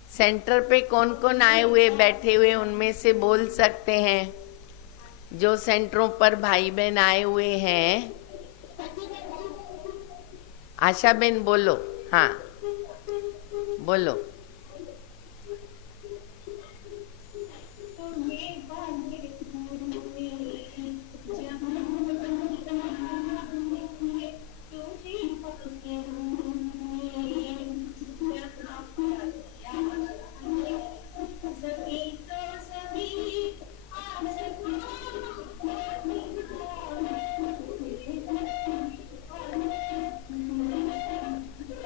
सेंटर पे कौन कौन आए हुए बैठे हुए उनमें से बोल सकते हैं? जो सेंटरों पर भाई बहन आए हुए हैं। आशा बेन बोलो। हाँ, बोलो।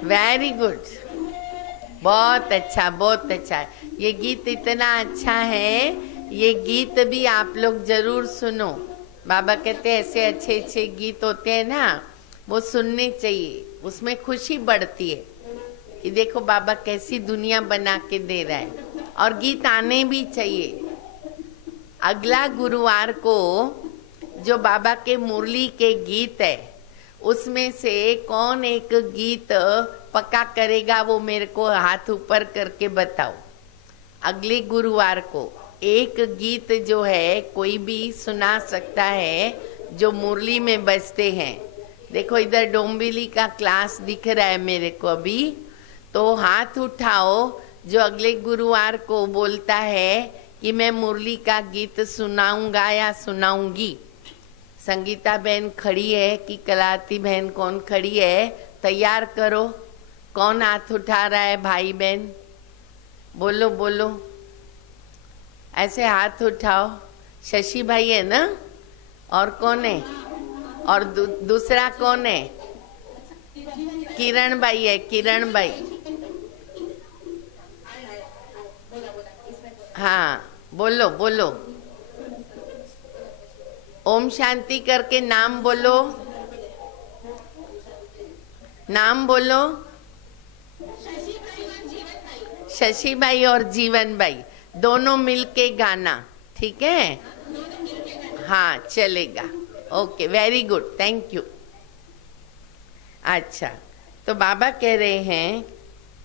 वेरी गुड, बहुत अच्छा, बहुत अच्छा। ये गीत इतना अच्छा है, ये गीत भी आप लोग जरूर सुनो। बाबा कहते हैं ऐसे अच्छे अच्छे गीत होते हैं ना, वो सुनने चाहिए। उसमें खुशी बढ़ती है कि देखो बाबा कैसी दुनिया बना के दे रहा है। और गीत आने भी चाहिए। अगला गुरुवार को जो बाबा के मुरली के गीत है, उसमें से कौन एक गीत पक्का करेगा? वो मेरे को हाथ ऊपर करके बताओ। अगले गुरुवार को एक गीत जो है कोई भी सुना सकता है जो मुरली में बजते हैं। देखो इधर डोंबिवली का क्लास दिख रहा है मेरे को अभी। तो हाथ उठाओ जो अगले गुरुवार को बोलता है कि मैं मुरली का गीत सुनाऊंगा या सुनाऊंगी। संगीता बहन खड़ी है कि कलाती बहन, कौन खड़ी है? तैयार करो। कौन हाथ उठा रहा है? भाई बहन बोलो बोलो, ऐसे हाथ उठाओ। शशि भाई है ना? और कौन है? और दूसरा कौन है? किरण भाई है, किरण भाई। हाँ, बोलो बोलो। ओम शांति करके नाम बोलो, नाम बोलो। शशि भाई और जीवन भाई दोनों मिलके गाना, ठीक है? हाँ, चलेगा। Okay, very good, thank you. अच्छा, तो बाबा कह रहे हैं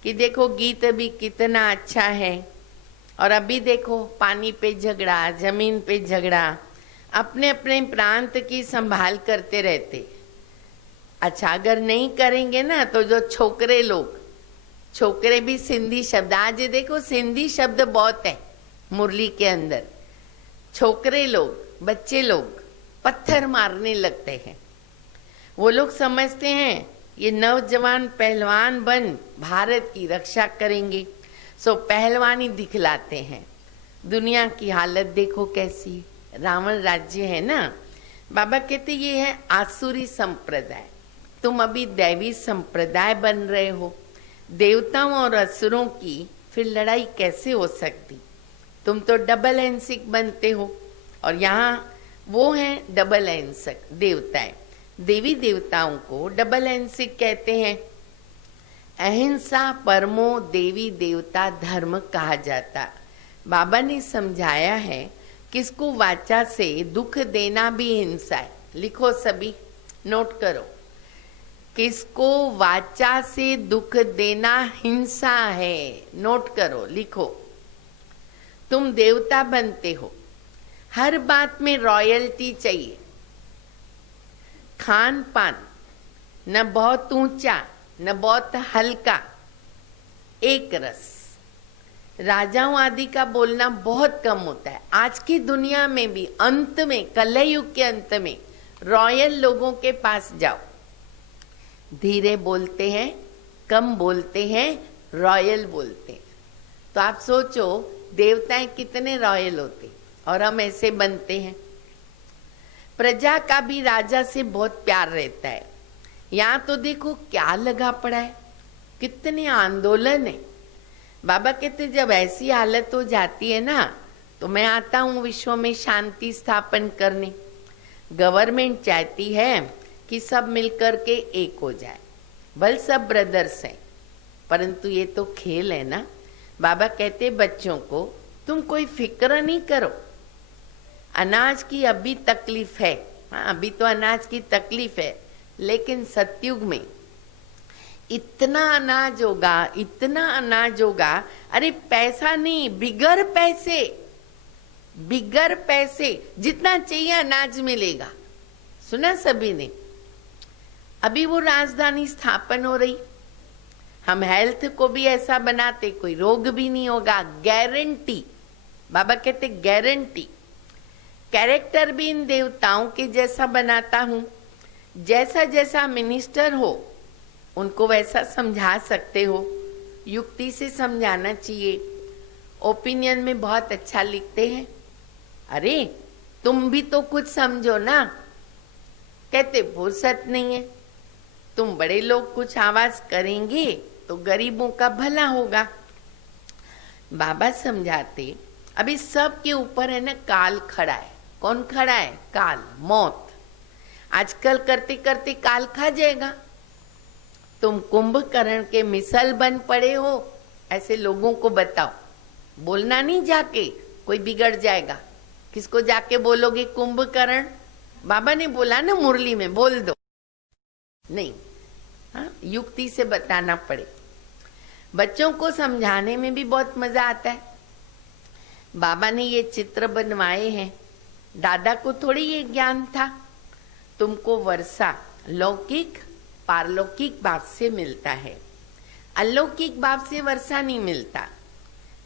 कि देखो गीत भी कितना अच्छा है। और अभी देखो पानी पे झगड़ा, जमीन पे झगड़ा, अपने अपने प्रांत की संभाल करते रहते। अच्छा, अगर नहीं करेंगे ना तो जो छोकरे लोग, छोकरे भी सिंधी शब्द, आज देखो सिंधी शब्द बहुत है मुरली के अंदर। छोकरे लोग, बच्चे लोग पत्थर मारने लगते हैं। वो लोग समझते हैं ये नौजवान पहलवान बन भारत की रक्षा करेंगे, सो पहलवानी दिखलाते हैं। दुनिया की हालत देखो कैसी, रावण राज्य है ना, बाबा कहते ये है आसुरी संप्रदाय, तुम अभी दैवी संप्रदाय बन रहे हो। देवताओं और असुरों की फिर लड़ाई कैसे हो सकती? तुम तो डबल हिंसक बनते हो, और यहाँ वो है डबल हिंसक देवताएं। देवी देवताओं को डबल हिंसक कहते हैं। अहिंसा परमो देवी देवता धर्म कहा जाता। बाबा ने समझाया है किसको वाचा से दुख देना भी हिंसा है। लिखो सभी, नोट करो, किसको वाचा से दुख देना हिंसा है। नोट करो, लिखो। तुम देवता बनते हो, हर बात में रॉयल्टी चाहिए, खान पान न बहुत ऊंचा न बहुत हल्का, एक रस। राजाओं आदि का बोलना बहुत कम होता है। आज की दुनिया में भी अंत में, कलयुग के अंत में, रॉयल लोगों के पास जाओ, धीरे बोलते हैं, कम बोलते हैं, रॉयल बोलते हैं। तो आप सोचो देवताएं कितने रॉयल होते, और हम ऐसे बनते हैं। प्रजा का भी राजा से बहुत प्यार रहता है। यहाँ तो देखो क्या लगा पड़ा है, कितने आंदोलन है। बाबा कहते जब ऐसी हालत हो जाती है ना, तो मैं आता हूँ विश्व में शांति स्थापन करने। गवर्नमेंट चाहती है कि सब मिलकर के एक हो जाए, भले सब ब्रदर्स हैं, परंतु ये तो खेल है ना। बाबा कहते बच्चों को तुम कोई फिक्र नहीं करो, अनाज की अभी तकलीफ है। हाँ, अभी तो अनाज की तकलीफ है, लेकिन सतयुग में इतना अनाज होगा, इतना अनाज होगा। अरे पैसा नहीं, बिगर पैसे जितना चाहिए अनाज मिलेगा। सुना सभी ने? अभी वो राजधानी स्थापन हो रही, हम हेल्थ को भी ऐसा बनाते, कोई रोग भी नहीं होगा, गारंटी। बाबा कहते गारंटी। कैरेक्टर भी इन देवताओं के जैसा बनाता हूं। जैसा जैसा मिनिस्टर हो उनको वैसा समझा सकते हो, युक्ति से समझाना चाहिए। ओपिनियन में बहुत अच्छा लिखते हैं, अरे तुम भी तो कुछ समझो ना। कहते फुर्सत नहीं है, तुम बड़े लोग कुछ आवाज करेंगे तो गरीबों का भला होगा। बाबा समझाते अभी सबके ऊपर है ना काल खड़ा है। कौन खड़ा है? काल, मौत। आजकल करते करते काल खा जाएगा। तुम कुंभकर्ण के मिसल बन पड़े हो, ऐसे लोगों को बताओ। बोलना नहीं जाके, कोई बिगड़ जाएगा। किसको जाके बोलोगे कुंभकर्ण? बाबा ने बोला ना मुरली में, बोल दो। नहीं, हाँ, युक्ति से बताना पड़े। बच्चों को समझाने में भी बहुत मजा आता है। बाबा ने ये चित्र बनवाए हैं, दादा को थोड़ी ये ज्ञान था। तुमको वर्षा लौकिक पारलौकिक बाप से मिलता है, अलौकिक बाप से वर्षा नहीं मिलता।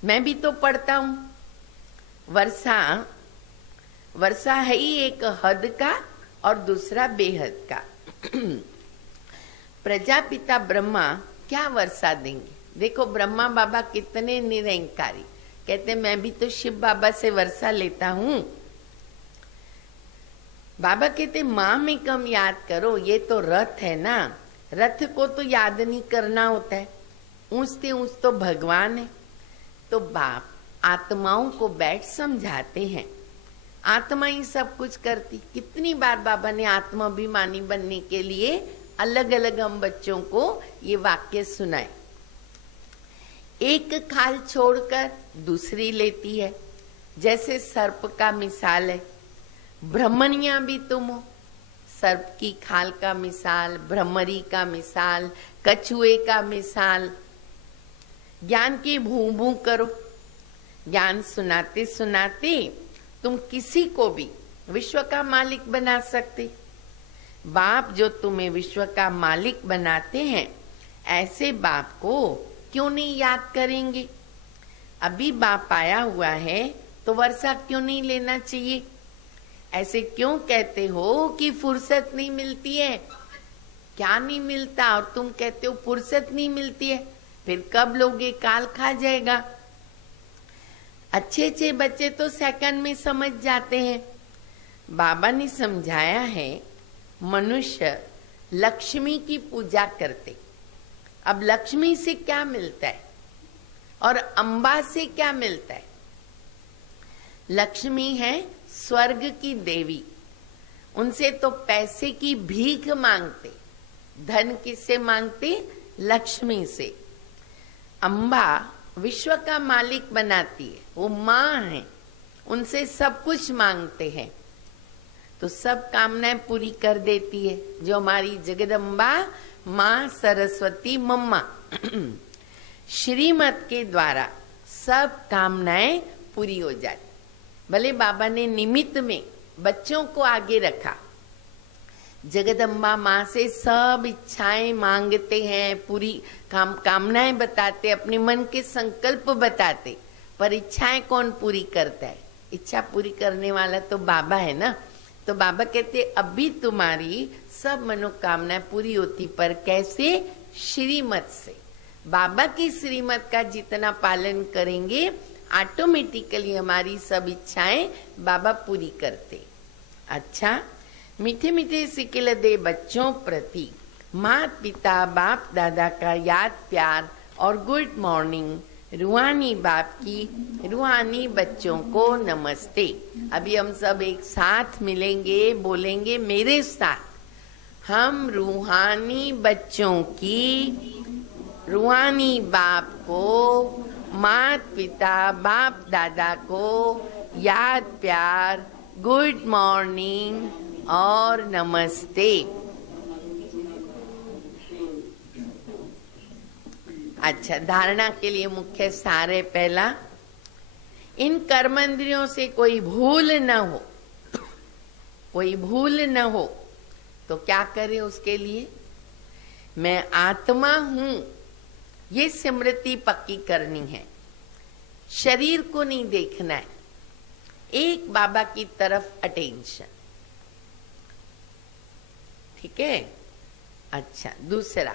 मैं भी तो पढ़ता हूं। वर्षा है ही एक हद का और दूसरा बेहद का। प्रजापिता ब्रह्मा क्या वर्षा देंगे? देखो ब्रह्मा बाबा कितने निरंकारी, कहते मैं भी तो शिव बाबा से वर्षा लेता हूं। बाबा कहते माँ में कम याद करो, ये तो रथ है ना, रथ को तो याद नहीं करना होता है, ऊंचते ऊंच तो भगवान है। तो बाप आत्माओं को बैठ समझाते हैं, आत्मा ही सब कुछ करती। कितनी बार बाबा ने आत्माभिमानी बनने के लिए अलग अलग हम बच्चों को ये वाक्य सुनाए। एक खाल छोड़कर दूसरी लेती है, जैसे सर्प का मिसाल है। ब्रह्मणिया भी तुम हो, सर्प की खाल का मिसाल, भ्रमरी का मिसाल, कछुए का मिसाल। ज्ञान की भू भू करो। ज्ञान सुनाते सुनाते तुम किसी को भी विश्व का मालिक बना सकते। बाप जो तुम्हें विश्व का मालिक बनाते हैं, ऐसे बाप को क्यों नहीं याद करेंगे? अभी बाप आया हुआ है तो वर्षा क्यों नहीं लेना चाहिए? ऐसे क्यों कहते हो कि फुर्सत नहीं मिलती है? क्या नहीं मिलता? और तुम कहते हो फुर्सत नहीं मिलती है, फिर कब लोगे? काल खा जाएगा। अच्छे अच्छे बच्चे तो सेकंड में समझ जाते हैं। बाबा ने समझाया है, मनुष्य लक्ष्मी की पूजा करते। अब लक्ष्मी से क्या मिलता है और अम्बा से क्या मिलता है? लक्ष्मी है स्वर्ग की देवी, उनसे तो पैसे की भीख मांगते। धन किससे मांगते? लक्ष्मी से। अम्बा विश्व का मालिक बनाती है, वो माँ है, उनसे सब कुछ मांगते हैं तो सब कामनाएं पूरी कर देती है। जो हमारी जगदम्बा माँ सरस्वती मम्मा श्रीमत के द्वारा सब कामनाएं पूरी हो जाती। भले बाबा ने निमित्त में बच्चों को आगे रखा, जगदम्बा माँ से सब इच्छाएं मांगते हैं, पूरी कामनाएं बताते, अपने मन के संकल्प बताते, पर इच्छाएं कौन पूरी करता है? इच्छा पूरी करने वाला तो बाबा है ना। तो बाबा कहते अभी तुम्हारी सब मनोकामनाएं पूरी होती, पर कैसे? श्रीमत से। बाबा की श्रीमत का जितना पालन करेंगे ऑटोमेटिकली हमारी सब इच्छाएं बाबा पूरी करते। अच्छा, मीठे मीठे सिकिल दे बच्चों प्रति माता पिता बाप दादा का याद प्यार और गुड मॉर्निंग। रूहानी बाप की रूहानी बच्चों को नमस्ते। अभी हम सब एक साथ मिलेंगे, बोलेंगे मेरे साथ। हम रूहानी बच्चों की रूहानी बाप को, माता पिता बाप दादा को याद प्यार, गुड मॉर्निंग और नमस्ते। अच्छा, धारणा के लिए मुख्य सार है पहला, इन कर्मेंद्रियों से कोई भूल न हो। कोई भूल न हो तो क्या करें उसके लिए? मैं आत्मा हूं, ये स्मृति पक्की करनी है। शरीर को नहीं देखना है, एक बाबा की तरफ अटेंशन। ठीक है? अच्छा, दूसरा,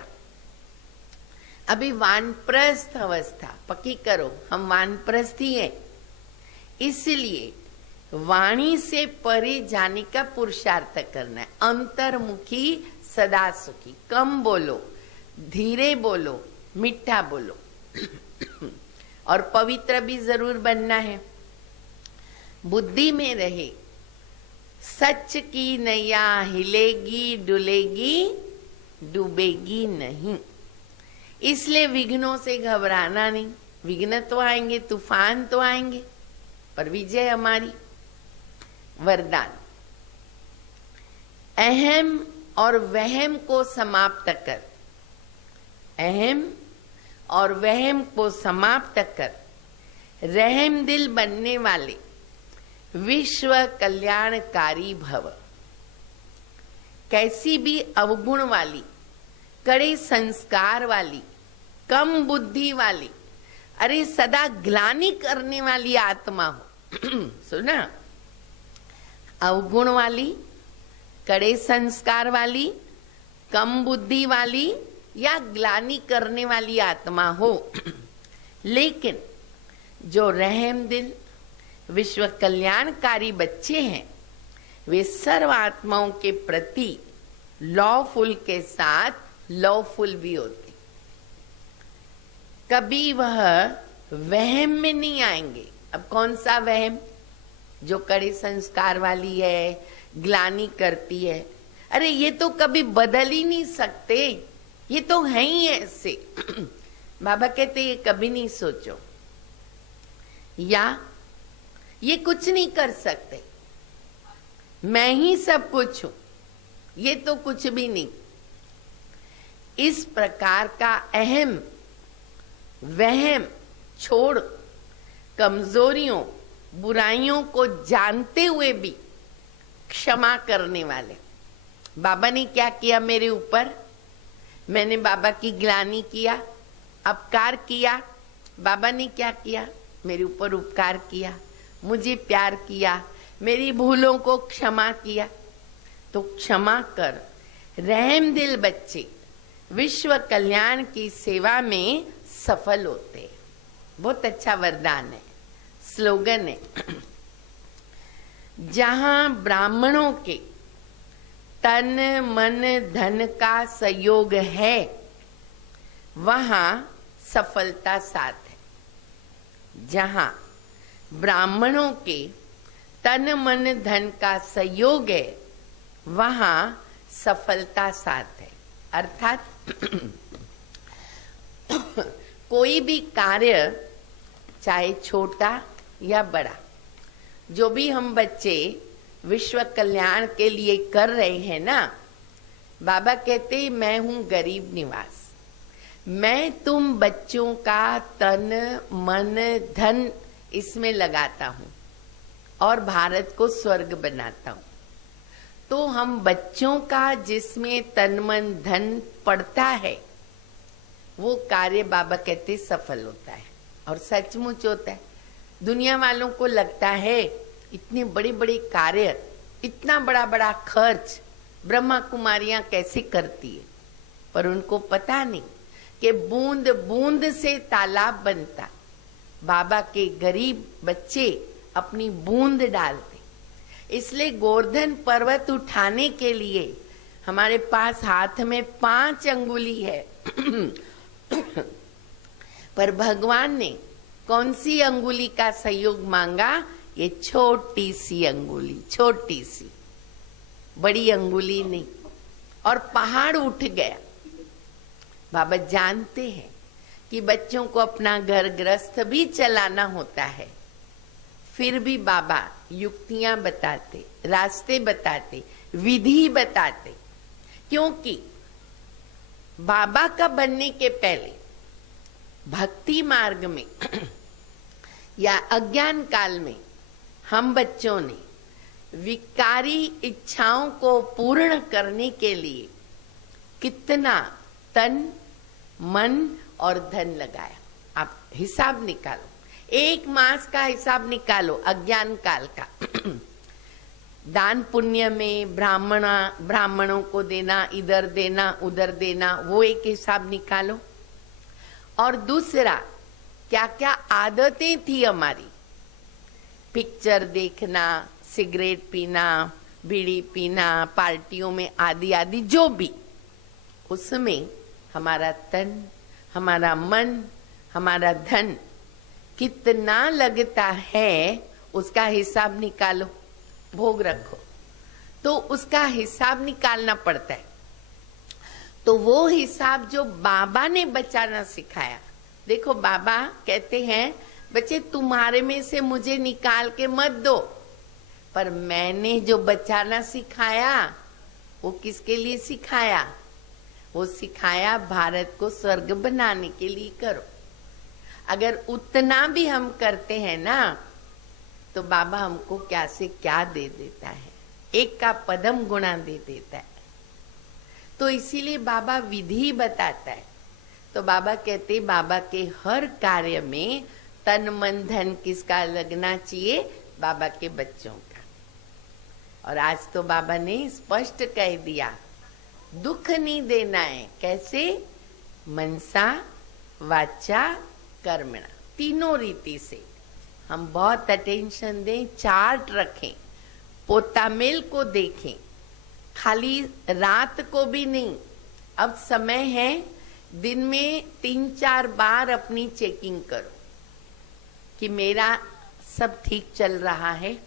अभी वानप्रस्थ अवस्था पक्की करो। हम वानप्रस्थ ही है, इसलिए वाणी से परे जाने का पुरुषार्थ करना है। अंतर्मुखी सदा सुखी। कम बोलो, धीरे बोलो, मीठा बोलो और पवित्र भी जरूर बनना है। बुद्धि में रहे, सच की नैया हिलेगी डुलेगी डूबेगी नहीं। इसलिए विघ्नों से घबराना नहीं। विघ्न तो आएंगे, तूफान तो आएंगे, पर विजय हमारी। वरदान, अहम और वहम को समाप्त कर। अहम और वहम को समाप्त कर रहम दिल बनने वाले विश्व कल्याणकारी भव। कैसी भी अवगुण वाली, कड़े संस्कार वाली, कम बुद्धि वाली, अरे सदा ग्लानि करने वाली आत्मा हो सुना, अवगुण वाली, कड़े संस्कार वाली, कम बुद्धि वाली या ग्लानि करने वाली आत्मा हो, लेकिन जो रहम दिल विश्व कल्याणकारी बच्चे हैं, वे सर्व आत्माओं के प्रति लॉफुल के साथ लॉफुल भी होते। कभी वह वहम में नहीं आएंगे। अब कौन सा वहम? जो कड़े संस्कार वाली है, ग्लानि करती है, अरे ये तो कभी बदल ही नहीं सकते, ये तो है ही ऐसे बाबा कहते ये कभी नहीं सोचो, या ये कुछ नहीं कर सकते, मैं ही सब कुछ हूं, ये तो कुछ भी नहीं। इस प्रकार का अहम वहम छोड़ कमजोरियों बुराइयों को जानते हुए भी क्षमा करने वाले। बाबा ने क्या किया मेरे ऊपर? मैंने बाबा की ग्लानि किया, अपकार किया। बाबा ने क्या किया? मेरे ऊपर उपकार किया, मुझे प्यार किया, मेरी भूलों को क्षमा किया। तो क्षमा कर रहम दिल बच्चे विश्व कल्याण की सेवा में सफल होते। बहुत अच्छा वरदान है, स्लोगन है। जहां ब्राह्मणों के तन मन धन का सहयोग है वहां सफलता साथ है। जहां ब्राह्मणों के तन मन धन का सहयोग है वहां सफलता साथ है। अर्थात कोई भी कार्य चाहे छोटा या बड़ा, जो भी हम बच्चे विश्व कल्याण के लिए कर रहे हैं ना, बाबा कहते मैं हूं गरीब निवास, मैं तुम बच्चों का तन मन धन इसमें लगाता हूं और भारत को स्वर्ग बनाता हूं। तो हम बच्चों का जिसमें तन मन धन पड़ता है वो कार्य बाबा कहते सफल होता है। और सचमुच होता है। दुनिया वालों को लगता है इतने बड़े बड़े कार्य, इतना बड़ा बड़ा खर्च ब्रह्मा कुमारियां कैसे करती है, पर उनको पता नहीं कि बूंद बूंद से तालाब बनता। बाबा के गरीब बच्चे अपनी बूंद डालते। इसलिए गोवर्धन पर्वत उठाने के लिए हमारे पास हाथ में 5 अंगुली है पर भगवान ने कौन सी अंगुली का सहयोग मांगा? ये छोटी सी अंगुली, छोटी सी, बड़ी अंगुली नहीं। और पहाड़ उठ गया। बाबा जानते हैं कि बच्चों को अपना घर गृहस्थ भी चलाना होता है, फिर भी बाबा युक्तियां बताते, रास्ते बताते, विधि बताते। क्योंकि बाबा का बनने के पहले भक्ति मार्ग में या अज्ञान काल में हम बच्चों ने विकारी इच्छाओं को पूर्ण करने के लिए कितना तन मन और धन लगाया। आप हिसाब निकालो, 1 मास का हिसाब निकालो अज्ञान काल का दान पुण्य में ब्राह्मणों को देना, इधर देना उधर देना, वो एक हिसाब निकालो। और दूसरा क्या क्या आदतें थी हमारी, पिक्चर देखना, सिगरेट पीना, बीड़ी पीना, पार्टियों में आदि आदि जो भी, उसमें हमारा तन, हमारा मन, हमारा धन कितना लगता है उसका हिसाब निकालो। भोग रखो तो उसका हिसाब निकालना पड़ता है। तो वो हिसाब जो बाबा ने बचाना सिखाया। देखो बाबा कहते हैं बच्चे तुम्हारे में से मुझे निकाल के मत दो, पर मैंने जो बचाना सिखाया वो किसके लिए सिखाया? वो सिखाया भारत को स्वर्ग बनाने के लिए करो। अगर उतना भी हम करते हैं ना तो बाबा हमको क्या से क्या दे देता है, 1 का पदम गुणा दे देता है। तो इसीलिए बाबा विधि बताता है। तो बाबा कहते बाबा के हर कार्य में तन मन धन किसका लगना चाहिए? बाबा के बच्चों का। और आज तो बाबा ने स्पष्ट कह दिया दुख नहीं देना है। कैसे? मनसा वाचा कर्मणा, तीनों रीति से हम बहुत अटेंशन दें, चार्ट रखें, पोतामेल को देखें, खाली रात को भी नहीं। अब समय है, दिन में 3-4 बार अपनी चेकिंग करो कि मेरा सब ठीक चल रहा है,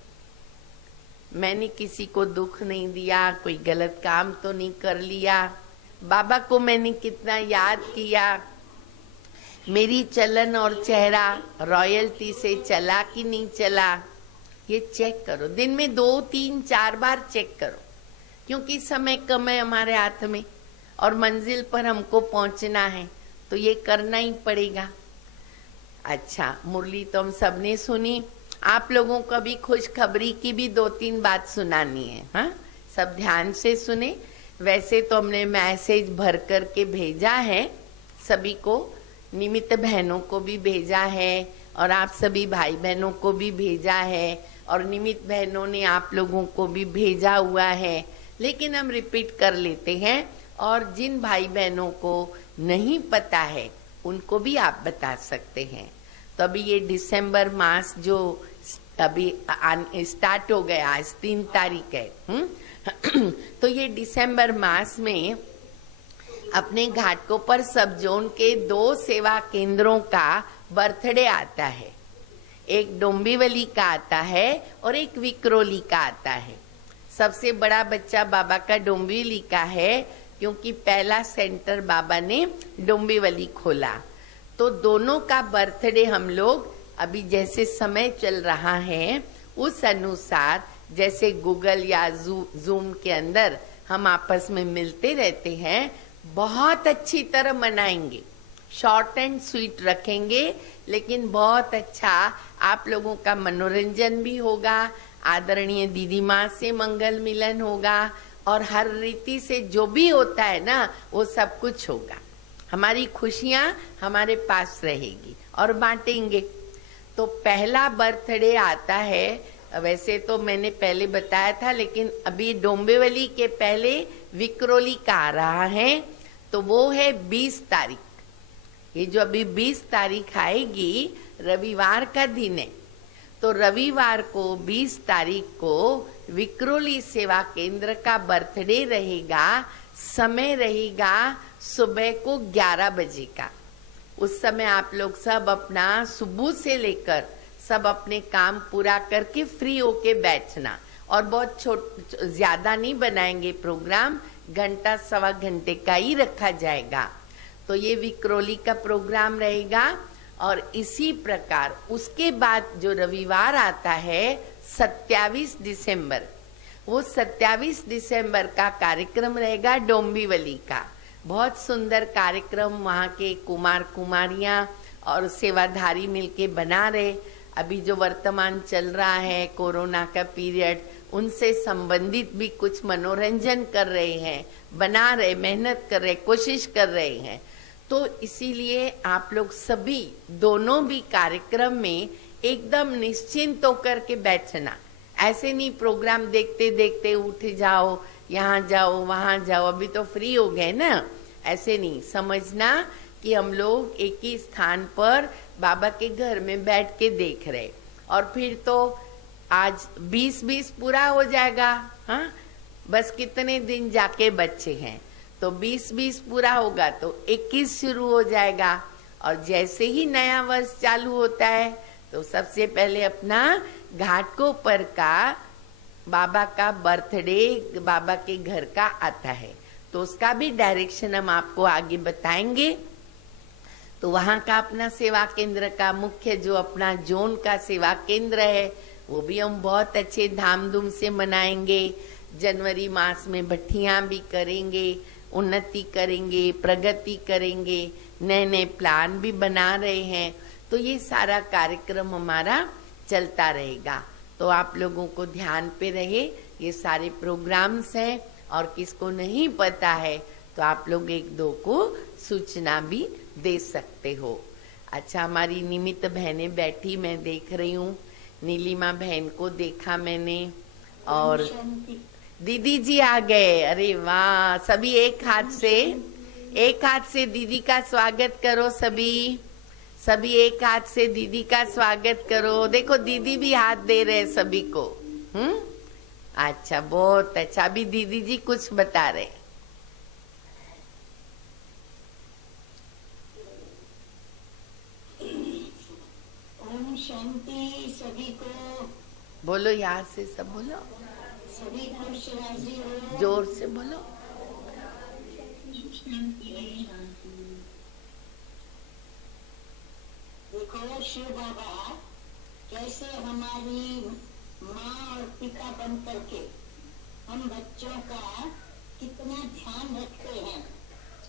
मैंने किसी को दुख नहीं दिया, कोई गलत काम तो नहीं कर लिया, बाबा को मैंने कितना याद किया, मेरी चलन और चेहरा रॉयल्टी से चला कि नहीं चला, ये चेक करो। दिन में 2, 3, 4 बार चेक करो, क्योंकि समय कम है हमारे हाथ में और मंजिल पर हमको पहुंचना है, तो ये करना ही पड़ेगा। अच्छा, मुरली तो हम सबने सुनी, आप लोगों को भी खुशखबरी की भी 2-3 बात सुनानी है। हाँ, सब ध्यान से सुने। वैसे तो हमने मैसेज भर कर के भेजा है सभी को, निमित्त बहनों को भी भेजा है और आप सभी भाई बहनों को भी भेजा है और निमित्त बहनों ने आप लोगों को भी भेजा हुआ है, लेकिन हम रिपीट कर लेते हैं। और जिन भाई बहनों को नहीं पता है उनको भी आप बता सकते हैं। तो अभी ये दिसंबर मास जो अभी स्टार्ट हो गया, आज 3 तारीख है। तो ये दिसंबर मास में अपने घाटों पर सब जोन के 2 सेवा केंद्रों का बर्थडे आता है। एक डोंबिवली का आता है और एक विक्रोली का आता है। सबसे बड़ा बच्चा बाबा का डोंबिवली का है, क्योंकि पहला सेंटर बाबा ने डोंबिवली खोला। तो दोनों का बर्थडे हम लोग अभी जैसे समय चल रहा है उस अनुसार, जैसे गूगल या जूम के अंदर हम आपस में मिलते रहते हैं, बहुत अच्छी तरह मनाएंगे। शॉर्ट एंड स्वीट रखेंगे, लेकिन बहुत अच्छा आप लोगों का मनोरंजन भी होगा, आदरणीय दीदी माँ से मंगल मिलन होगा, और हर रीति से जो भी होता है ना वो सब कुछ होगा। हमारी खुशियां हमारे पास रहेगी और बांटेंगे। तो पहला बर्थडे आता है, वैसे तो मैंने पहले बताया था, लेकिन अभी डोंबिवली के पहले विक्रोली का आ रहा है, तो वो है 20 तारीख। ये जो अभी 20 तारीख आएगी, रविवार का दिन है। तो रविवार को 20 तारीख को विक्रोली सेवा केंद्र का बर्थडे रहेगा। समय रहेगा सुबह को 11 बजे का। उस समय आप लोग सब अपना सुबह से लेकर सब अपने काम पूरा करके फ्री होके बैठना, और बहुत ज्यादा नहीं बनाएंगे प्रोग्राम, घंटा सवा घंटे का ही रखा जाएगा। तो ये विक्रोली का प्रोग्राम रहेगा। और इसी प्रकार उसके बाद जो रविवार आता है 27 दिसंबर, वो 27 दिसंबर का कार्यक्रम रहेगा डोंबिवली का। बहुत सुंदर कार्यक्रम वहाँ के कुमार कुमारियाँ और सेवाधारी मिलके बना रहे। अभी जो वर्तमान चल रहा है कोरोना का पीरियड, उनसे संबंधित भी कुछ मनोरंजन कर रहे हैं, बना रहे, मेहनत कर रहे, कोशिश कर रहे हैं। तो इसीलिए आप लोग सभी दोनों भी कार्यक्रम में एकदम निश्चिंत होकर के बैठना। ऐसे नहीं प्रोग्राम देखते देखते उठ जाओ, यहाँ जाओ वहाँ जाओ, अभी तो फ्री हो गए ना, ऐसे नहीं। समझना कि हम लोग एक ही स्थान पर बाबा के घर में बैठ के देख रहे, और फिर तो आज 20-20 पूरा हो जाएगा। हाँ, बस कितने दिन जाके बच्चे हैं, तो 20-20 पूरा होगा तो 21 शुरू हो जाएगा। और जैसे ही नया वर्ष चालू होता है तो सबसे पहले अपना घाटों पर का बाबा का बर्थडे बाबा के घर का आता है, तो उसका भी डायरेक्शन हम आपको आगे बताएंगे। तो वहाँ का अपना सेवा केंद्र का मुख्य जो अपना जोन का सेवा केंद्र है, वो भी हम बहुत अच्छे धामधूम से मनाएंगे। जनवरी मास में भट्टियां भी करेंगे, उन्नति करेंगे, प्रगति करेंगे, नए नए प्लान भी बना रहे हैं। तो ये सारा कार्यक्रम हमारा चलता रहेगा। तो आप लोगों को ध्यान पे रहे, ये सारे प्रोग्राम्स हैं, और किसको नहीं पता है तो आप लोग 1-2 को सूचना भी दे सकते हो। अच्छा, हमारी निमित्त बहनें बैठी मैं देख रही हूँ, नीलिमा बहन को देखा मैंने, और दीदी जी आ गए। अरे वाह, सभी एक हाथ से दीदी का स्वागत करो। सभी एक हाथ से दीदी का स्वागत करो। देखो दीदी भी हाथ दे रहे सभी को। अच्छा, बहुत अच्छा। अभी दीदी जी कुछ बता रहे। ओम शांति। सभी को बोलो, यहाँ से सब बोलो, सभी खुश राजी हो, जोर से बोलो। देखो शिव बाबा कैसे हमारी माँ और पिता बन करके हम बच्चों का कितना ध्यान रखते हैं।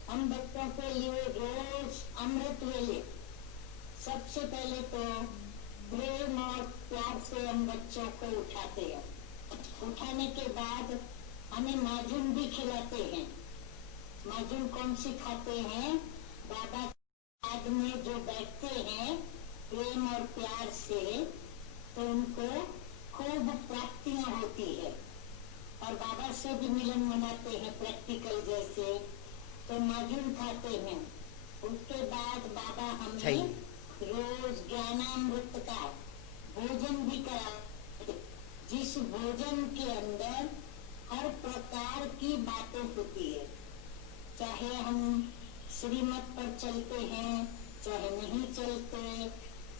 हम बच्चों के लिए रोज अमृत वेले सबसे पहले तो प्रेम और प्यार से हम बच्चों को उठाते हैं। उठाने के बाद हमें माजून भी खिलाते हैं। माजून कौन सी खाते हैं? बाबा बाद में जो बैठते हैं प्रेम और प्यार से, तो उनको खूब प्राप्तियां होती है, और बाबा से भी मिलन मनाते हैं प्रैक्टिकल जैसे। तो माजून खाते हैं। उसके बाद बाबा हमें रोज ज्ञानामृत का भोजन भी कराते, जिस भोजन के अंदर हर प्रकार की बातें होती है। चाहे हम श्रीमत पर चलते हैं, चाहे नहीं चलते,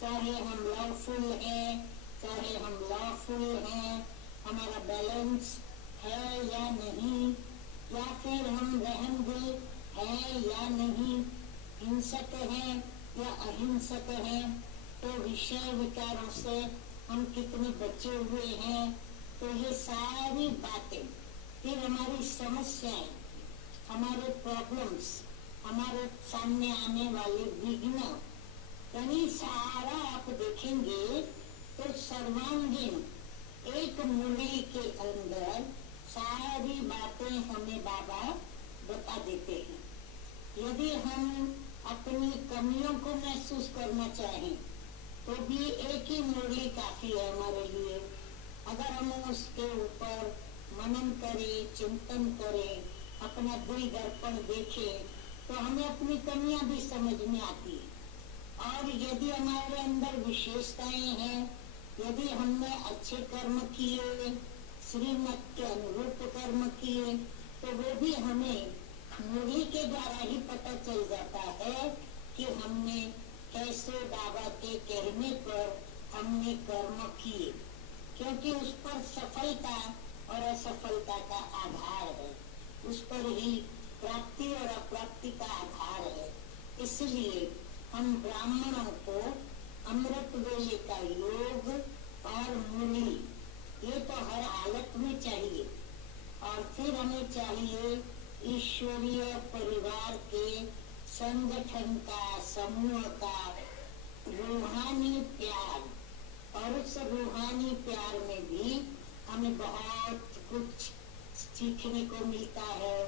चाहे हम लवफुल हैं, चाहे हम लॉफुल हैं, हमारा बैलेंस है या नहीं, या फिर हम रहमदिल हैं या नहीं, हिंसक हैं या अहिंसक हैं, तो विषय विकारों से हम कितने बचे हुए हैं। तो ये सारी बातें, फिर हमारी समस्याएं, हमारे प्रॉब्लम्स, हमारे सामने आने वाले विघ्न, यानी सारा आप देखेंगे तो सर्वांगीण एक मुरली के अंदर सारी बातें हमें बाबा बता देते हैं। यदि हम अपनी कमियों को महसूस करना चाहें तो भी एक ही मुरली काफी है हमारे लिए। अगर हम उसके ऊपर मनन करें, चिंतन करें, अपना दिल दर्पण देखें, तो हमें अपनी कमियां भी समझ में आती है। और यदि हमारे अंदर विशेषताएं हैं, यदि हमने अच्छे कर्म किए, श्रीमत के अनुरूप कर्म किए, तो वो भी हमें मुरली के द्वारा ही पता चल जाता है कि हमने कैसे बाबा के कहने पर हमने कर्म किए, क्योंकि उस पर सफलता और असफलता का आधार है, उस पर ही प्राप्ति और अप्राप्ति का आधार है। इसलिए हम ब्राह्मणों को अमृत वेले का योग और मुरली ये तो हर हालत में चाहिए। और फिर हमें चाहिए ईश्वरीय परिवार के संगठन का, समूह का रूहानी प्यार, और उस रूहानी प्यार में भी हमें बहुत कुछ सीखने को मिलता है।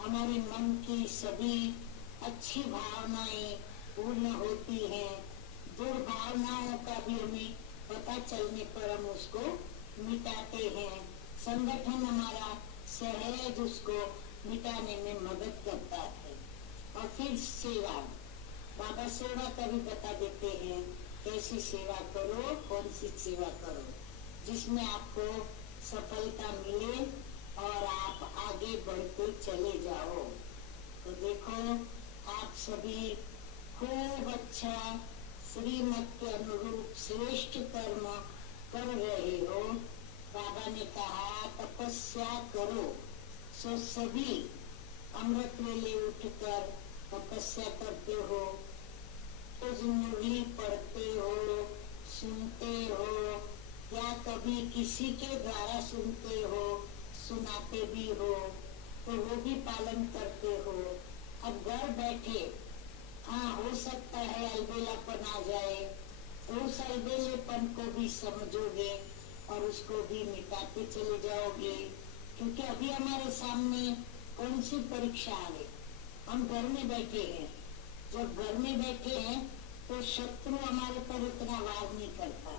हमारे मन की सभी अच्छी भावनाएं पूर्ण होती हैं, दुर्भावनाओं का भी हमें पता चलने पर हम उसको मिटाते हैं। संगठन हमारा सहज उसको मिटाने में मदद करता है। और फिर सेवा, बाबा सेवा का भी बता देते हैं, कैसी सेवा करो, कौन सी सेवा करो जिसमें आपको सफलता मिले और आप आगे बढ़ते चले जाओ। तो देखो आप सभी खूब अच्छा श्रीमत के अनुरूप श्रेष्ठ कर्म कर रहे हो। बाबा ने कहा तपस्या करो, सो सभी अमृत वेले उठकर तपस्या करते हो, रोज मुरली पढ़ते हो, सुनते हो, या कभी किसी के द्वारा सुनते हो, सुनाते भी हो, तो वो भी पालन करते हो। अब घर बैठे हाँ हो सकता है अलबेलापन आ जाए, तो उस अलबेलेपन को भी समझोगे और उसको भी मिटाते चले जाओगे। क्योंकि अभी हमारे सामने कौन सी परीक्षा आ गई, हम घर में बैठे हैं। जब घर में बैठे हैं तो शत्रु हमारे पर इतना वार नहीं करता।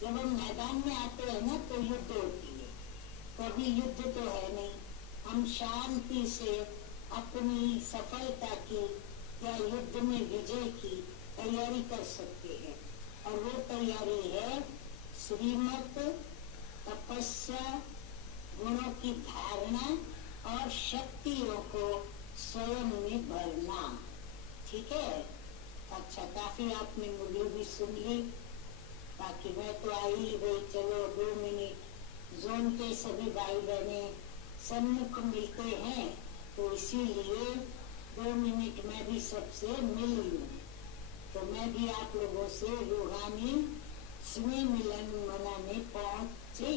जब हम मैदान में आते हैं ना तो युद्ध होती है, कभी युद्ध तो है नहीं। हम शांति से अपनी सफलता की या युद्ध में विजय की तैयारी कर सकते हैं। और वो तैयारी है श्रीमत, तपस्या, गुणों की धारणा और शक्तियों को स्वयं में भरना। ठीक है, अच्छा काफी आपने मुरली भी सुन ली, बाकी मैं तो आई ही गई। चलो 2 मिनट जोन के सभी भाई बहने सम्मुख मिलते हैं, तो इसीलिए 2 मिनट में भी सबसे मिल लूं। तो मैं भी आप लोगों से रूहानी स्नेह मिलन मनाने पहुंची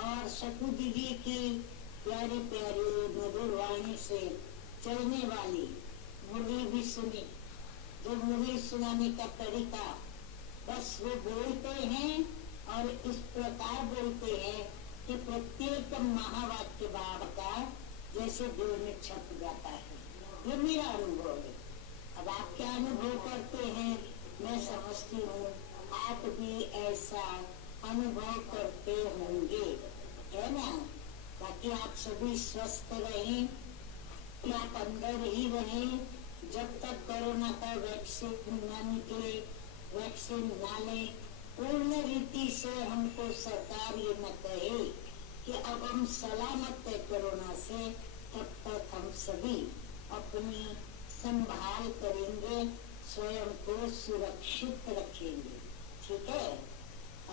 और शकु दीदी की प्यारी प्यारी मधुर वाणी से चलने वाली मुरली भी सुनी। जो मुरली सुनाने का तरीका, बस वो बोलते हैं और इस प्रकार बोलते हैं कि प्रत्येक महावाक्य बाबा का जैसे दिल में छप जाता है। ये मेरा अनुभव है। अब आप क्या अनुभव करते हैं मैं समझती हूँ, आप भी ऐसा अनुभव करते होंगे, है ना। बाकी आप सभी स्वस्थ रहें, आप अंदर ही रहें जब तक कोरोना का वैक्सीन न निकले, वैक्सीन ना लें, पूर्ण रीति से हमको सरकार ये न कहे कि अब हम सलामत है कोरोना से, तब तक हम सभी अपनी संभाल करेंगे, स्वयं को सुरक्षित रखेंगे। ठीक है।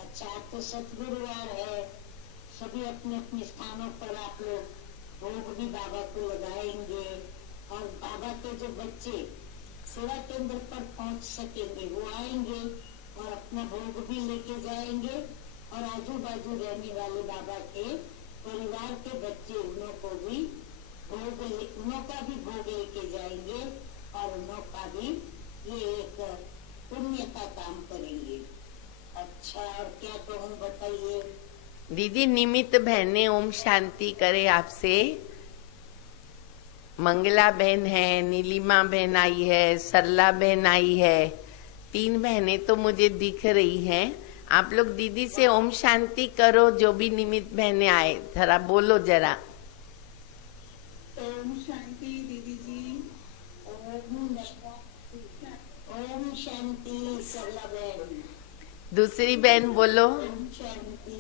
अच्छा, तो सतगुरुवार है, सभी अपने अपने स्थानों पर आप लोग भोग भी बाबा को लगाएंगे, और बाबा के जो बच्चे सेवा केंद्र पर पहुंच सकेंगे वो आएंगे और अपना भोग भी लेके जाएंगे, और आजू बाजू रहने वाले बाबा के परिवार के बच्चे उन्हों को भी उन्हों का भी भोग लेके जाएंगे, और उन्हों का भी ये एक पुण्य का काम करेंगे। अच्छा, और क्या कहूँ बताइए। दीदी, निमित्त बहने ओम शांति करे आपसे। मंगला बहन है, नीलिमा बहन आई है, सरला बहन आई है, 3 बहनें तो मुझे दिख रही हैं। आप लोग दीदी से ओम शांति करो, जो भी निमित्त बहनें आए, जरा बोलो जरा। ओम शांति दीदी जी। ओम शांति सरला बहन। दूसरी बहन बोलो। ओम शांति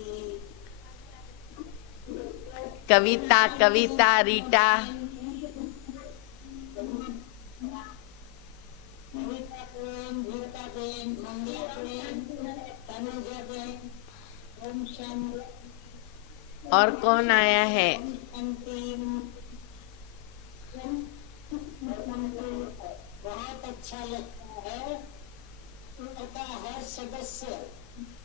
कविता, कविता, रीटा। कविता बहन, भीता बहन, मंगला बहन, तनुजा बहन। ओम शांति। और कौन आया है? ओम शांति। बहुत अच्छा लगता है, उनका हर सदस्य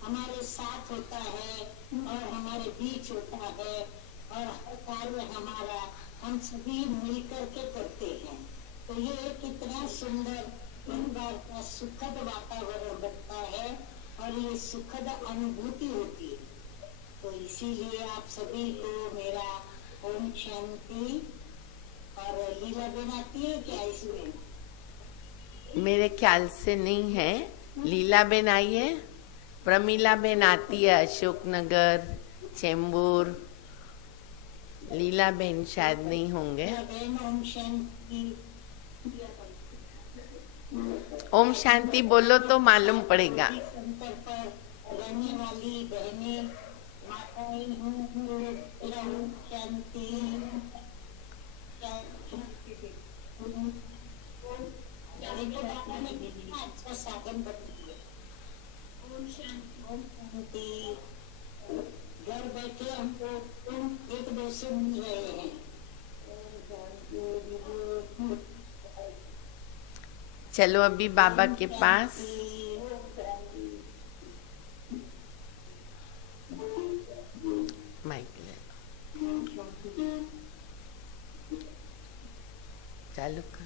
हमारे साथ होता है और हमारे बीच होता है, और हर कार्य हमारा हम सभी मिलकर के करते हैं। तो ये कितना सुंदर परिवार का सुखद वातावरण बनता है, और ये सुखद अनुभूति होती है। तो इसीलिए आप सभी को मेरा ओम शांति। और लीला बहन आती है क्या इसमें? मेरे ख्याल से नहीं है। लीला बहन आई है, प्रमीला बहन आती है अशोकनगर, चेंबूर। लीला बहन शायद नहीं होंगे। लीला बहन ओम शांति। ओम शांति बोलो तो मालूम पड़ेगा। संतर पर रहने वाली बहनें माताएं ओम शांति। अच्छा साधन बताइए। ओम शांति। घर बैठे हमको एक दो से मिल रहे हैं। चलो अभी बाबा के पास। माइक ले लो। चालू कर।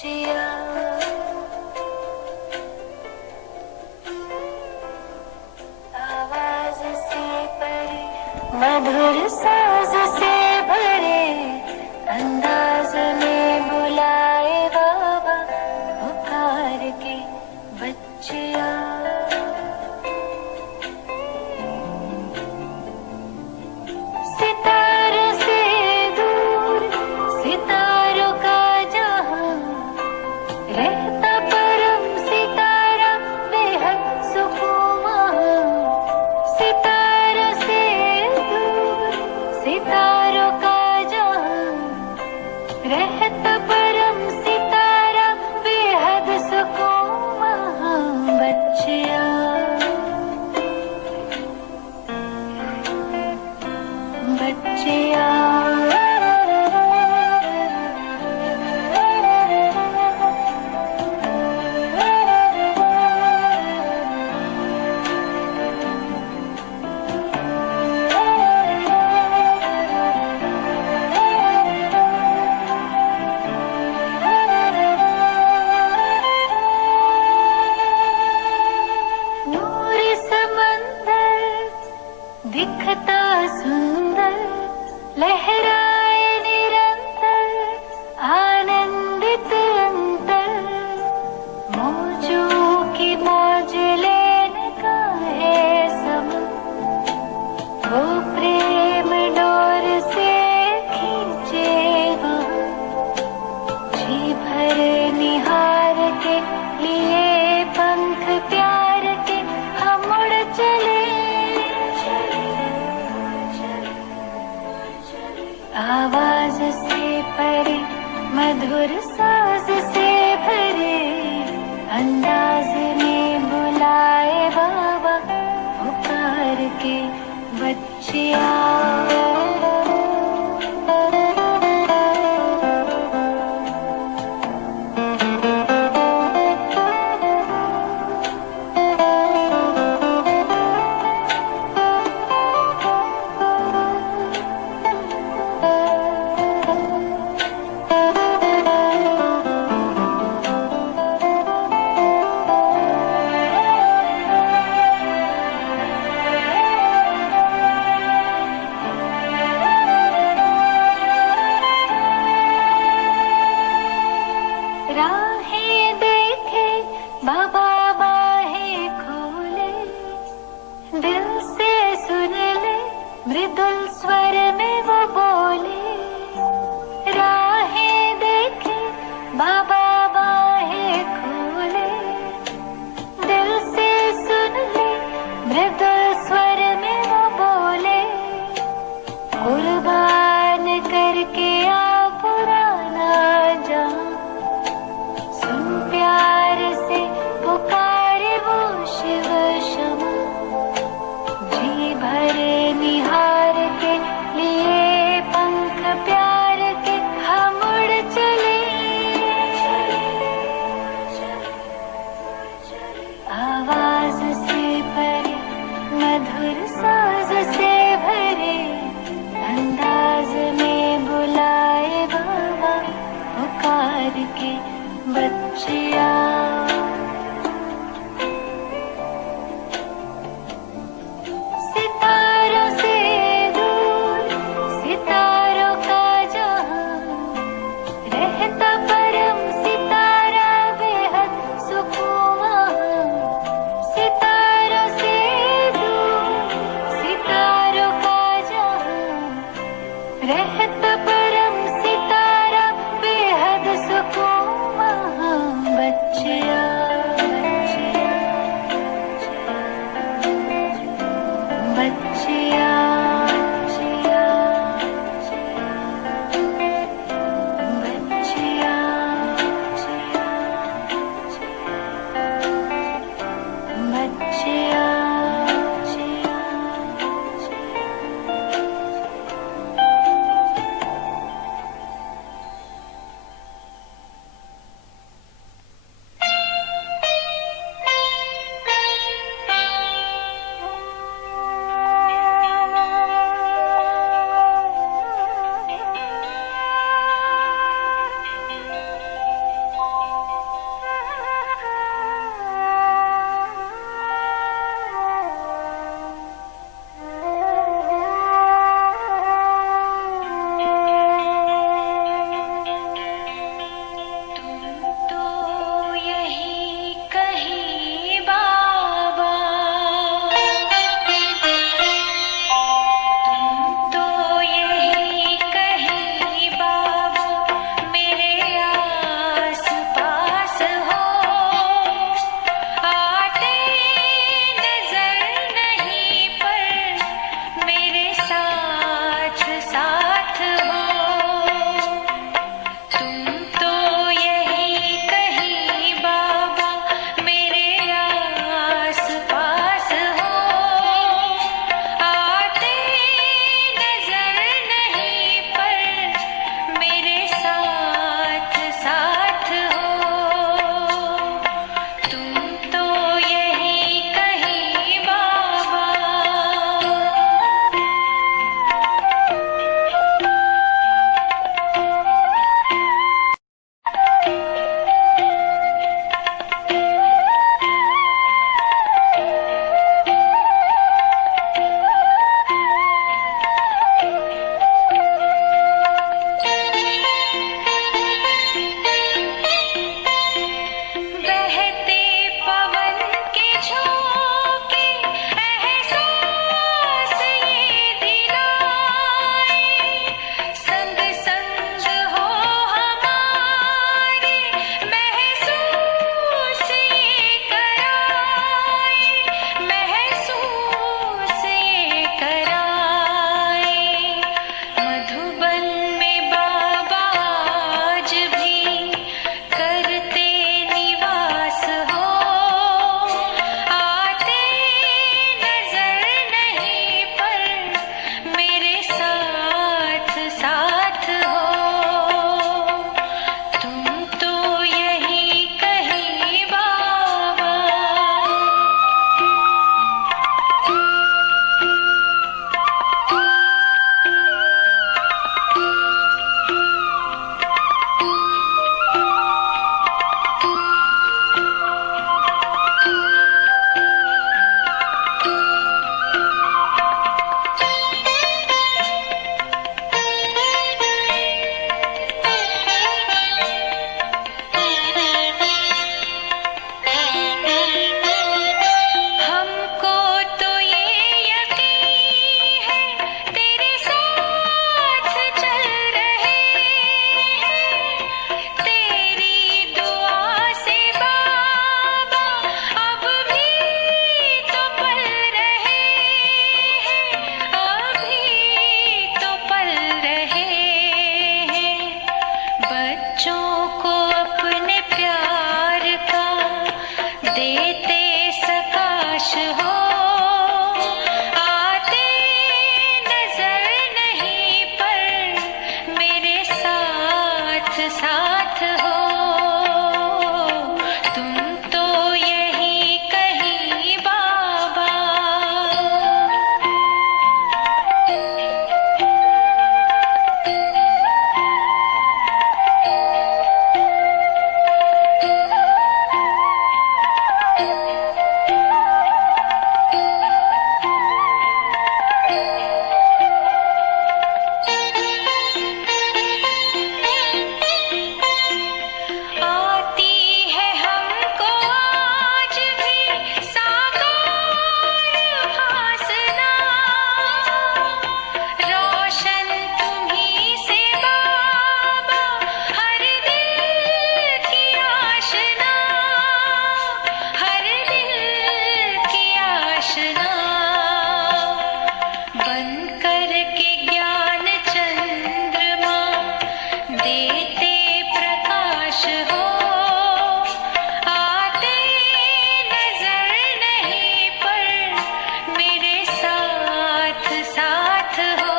बच्चिया आवाज से परे मधुर साज से भरे अंदाज में बुलाए बाबा पुकार के बच्चिया सितारों से दूर सितारों का जहां रहता परम सितारा बेहद सुकून वहां सितारों से दूर सितारों का जहां रहता परम सितारा बेहद सुकून वहां बच्चिया बच्चिया नूर समंदर दिखता सुंदर लहराए निरंतर आनंदित अंतर मौजों की मौज लेने का है समय वो प्रेम डोर से खींचे वहाँ जी भर निहार के लिए पंख प्यार के हम उड़ चले आवाज से परे मधुर साज से भरे अंदाज में बुलाए बाबा पुकार के बच्चिया राहें देखे बाबा बाहें खोले दिल से सुन ले मृदुल स्वर में वो बोले राहें देखे बाबा बाहें खोले दिल से सुन ले मृदुल स्वर में वो बोले कुर्बान करके आ पुराना जान सुन प्यार से बच्चों को अपने प्यार का देते सकाश हो, आते नजर नहीं पर मेरे साथ साथ हो। तुम तो यही कहीं बाबा। आती है हमको आज भी साकार भासना, रोशन तुम्ही से बाबा हर दिल की आशना, हर दिल की आशना। बन कर के ज्ञान चंद्रमा देते प्रकाश हो, आते नजर नहीं पर मेरे साथ साथ हो।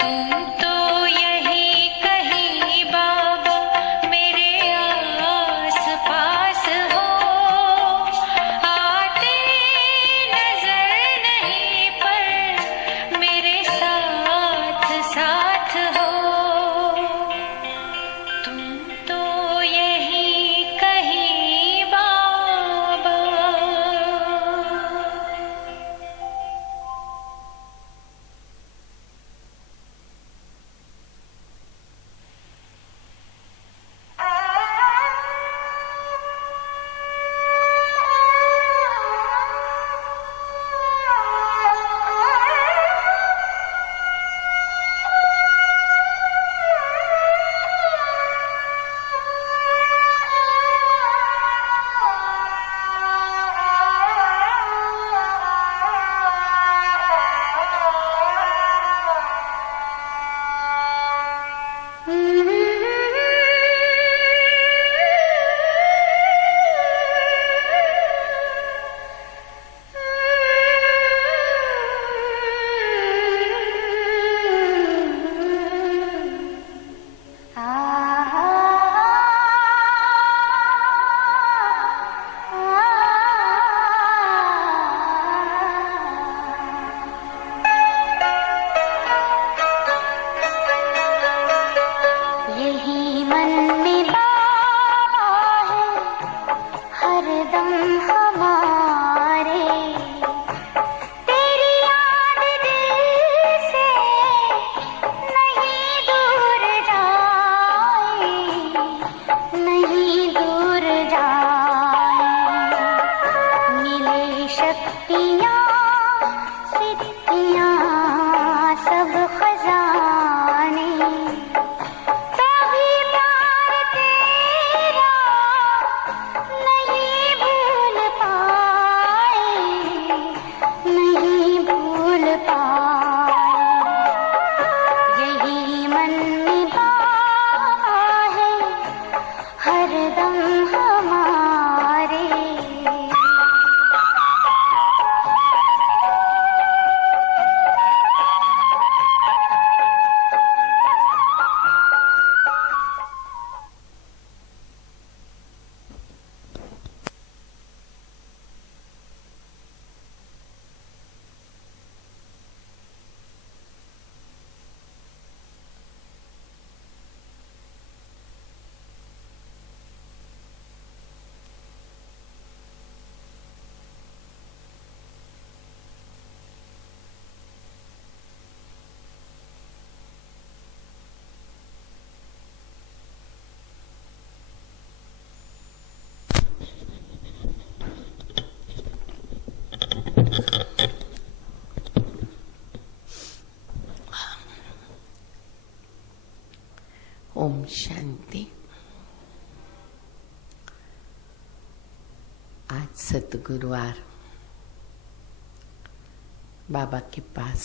तुम तो यही कहीं बाबा मेरे आस पास हो, आते नजर नहीं पर मेरे साथ साथ हो। तुम तो यही कहीं बाबा। यही मन में बाबा है हरदम हमारे, तेरी याद दिल से नहीं दूर जाए, नहीं दूर जाए। मिले शक्तियाँ सिद्धियाँ सब खजाने, तभी प्यार तेरा नहीं भूल पाए, नहीं भूल पाए। यही मन में बाबा है हरदम हमारे। ओम शांति। आज सतगुरुवार बाबा के पास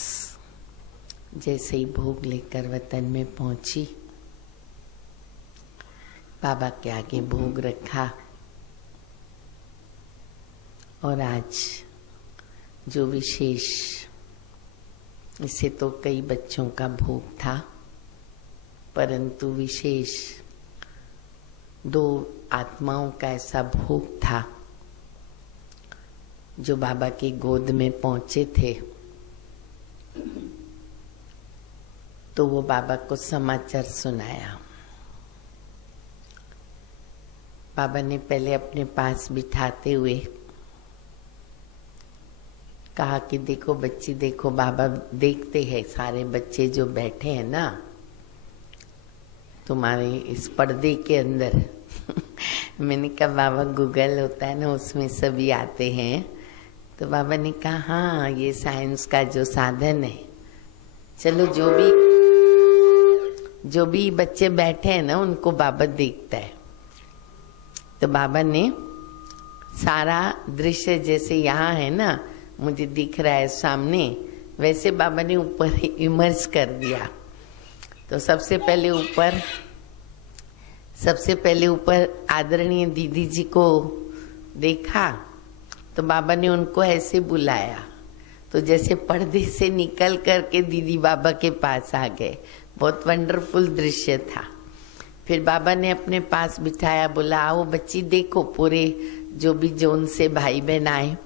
जैसे ही भोग लेकर वतन में पहुंची, बाबा के आगे भोग रखा और आज जो विशेष, इससे तो कई बच्चों का भोग था, परंतु विशेष 2 आत्माओं का ऐसा भोग था जो बाबा की गोद में पहुंचे थे। तो वो बाबा को समाचार सुनाया। बाबा ने पहले अपने पास बिठाते हुए कहा कि देखो बच्ची, देखो बाबा देखते हैं सारे बच्चे जो बैठे हैं ना तुम्हारे इस पर्दे के अंदर। मैंने कहा बाबा गूगल होता है ना, उसमें सभी आते हैं। तो बाबा ने कहा हाँ, ये साइंस का जो साधन है, चलो जो भी बच्चे बैठे हैं ना उनको बाबा देखता है। तो बाबा ने सारा दृश्य जैसे यहाँ है ना मुझे दिख रहा है सामने, वैसे बाबा ने ऊपर इमर्ज कर दिया। तो सबसे पहले ऊपर आदरणीय दीदी जी को देखा। तो बाबा ने उनको ऐसे बुलाया, तो जैसे पर्दे से निकल करके दीदी बाबा के पास आ गए। बहुत वंडरफुल दृश्य था। फिर बाबा ने अपने पास बिठाया, बोला आओ बच्ची देखो, पूरे जो भी जोन से भाई बहन आए।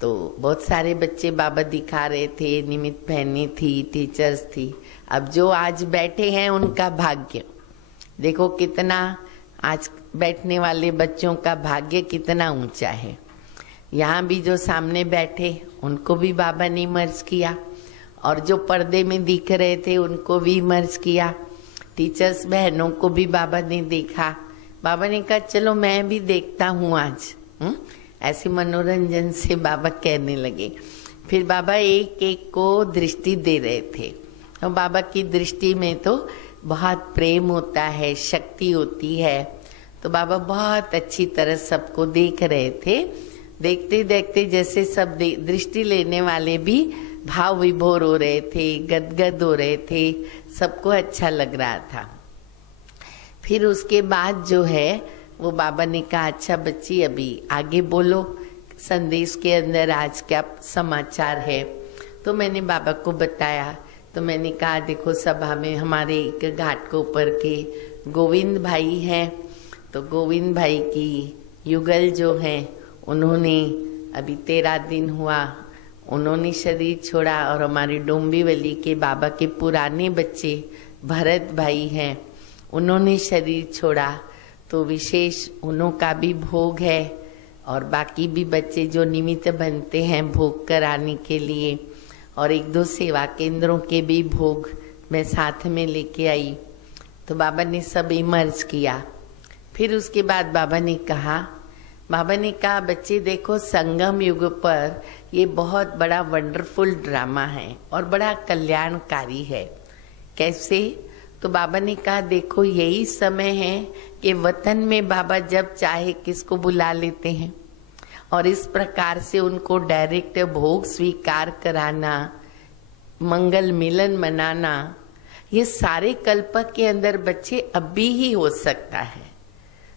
तो बहुत सारे बच्चे बाबा दिखा रहे थे, निमित बहनी थी, टीचर्स थी। अब जो आज बैठे हैं उनका भाग्य देखो कितना, आज बैठने वाले बच्चों का भाग्य कितना ऊंचा है। यहाँ भी जो सामने बैठे उनको भी बाबा ने मर्ज किया, और जो पर्दे में दिख रहे थे उनको भी मर्ज किया। टीचर्स बहनों को भी बाबा ने देखा। बाबा ने कहा चलो मैं भी देखता हूँ आज। ऐसे मनोरंजन से बाबा कहने लगे। फिर बाबा एक एक को दृष्टि दे रहे थे। तो बाबा की दृष्टि में तो बहुत प्रेम होता है, शक्ति होती है। तो बाबा बहुत अच्छी तरह सबको देख रहे थे। देखते देखते जैसे सब दृष्टि लेने वाले भी भाव विभोर हो रहे थे, गदगद हो रहे थे, सबको अच्छा लग रहा था। फिर उसके बाद जो है वो बाबा ने कहा अच्छा बच्ची अभी आगे बोलो, संदेश के अंदर आज क्या समाचार है। तो मैंने बाबा को बताया। तो मैंने कहा देखो सभा में हमारे एक घाट के ऊपर के गोविंद भाई हैं। तो गोविंद भाई की युगल जो है उन्होंने अभी 13 दिन हुआ उन्होंने शरीर छोड़ा, और हमारे डोंबिवली के बाबा के पुराने बच्चे भरत भाई हैं, उन्होंने शरीर छोड़ा। तो विशेष उन्हों का भी भोग है, और बाकी भी बच्चे जो निमित्त बनते हैं भोग कराने के लिए, और 1-2 सेवा केंद्रों के भी भोग मैं साथ में लेके आई। तो बाबा ने सब इमर्ज किया। फिर उसके बाद बाबा ने कहा बच्चे देखो संगम युग पर ये बहुत बड़ा वंडरफुल ड्रामा है और बड़ा कल्याणकारी है। कैसे? तो बाबा ने कहा देखो यही समय है कि वतन में बाबा जब चाहे किसको बुला लेते हैं, और इस प्रकार से उनको डायरेक्ट भोग स्वीकार कराना, मंगल मिलन मनाना, ये सारे कल्प के अंदर बच्चे अभी ही हो सकता है।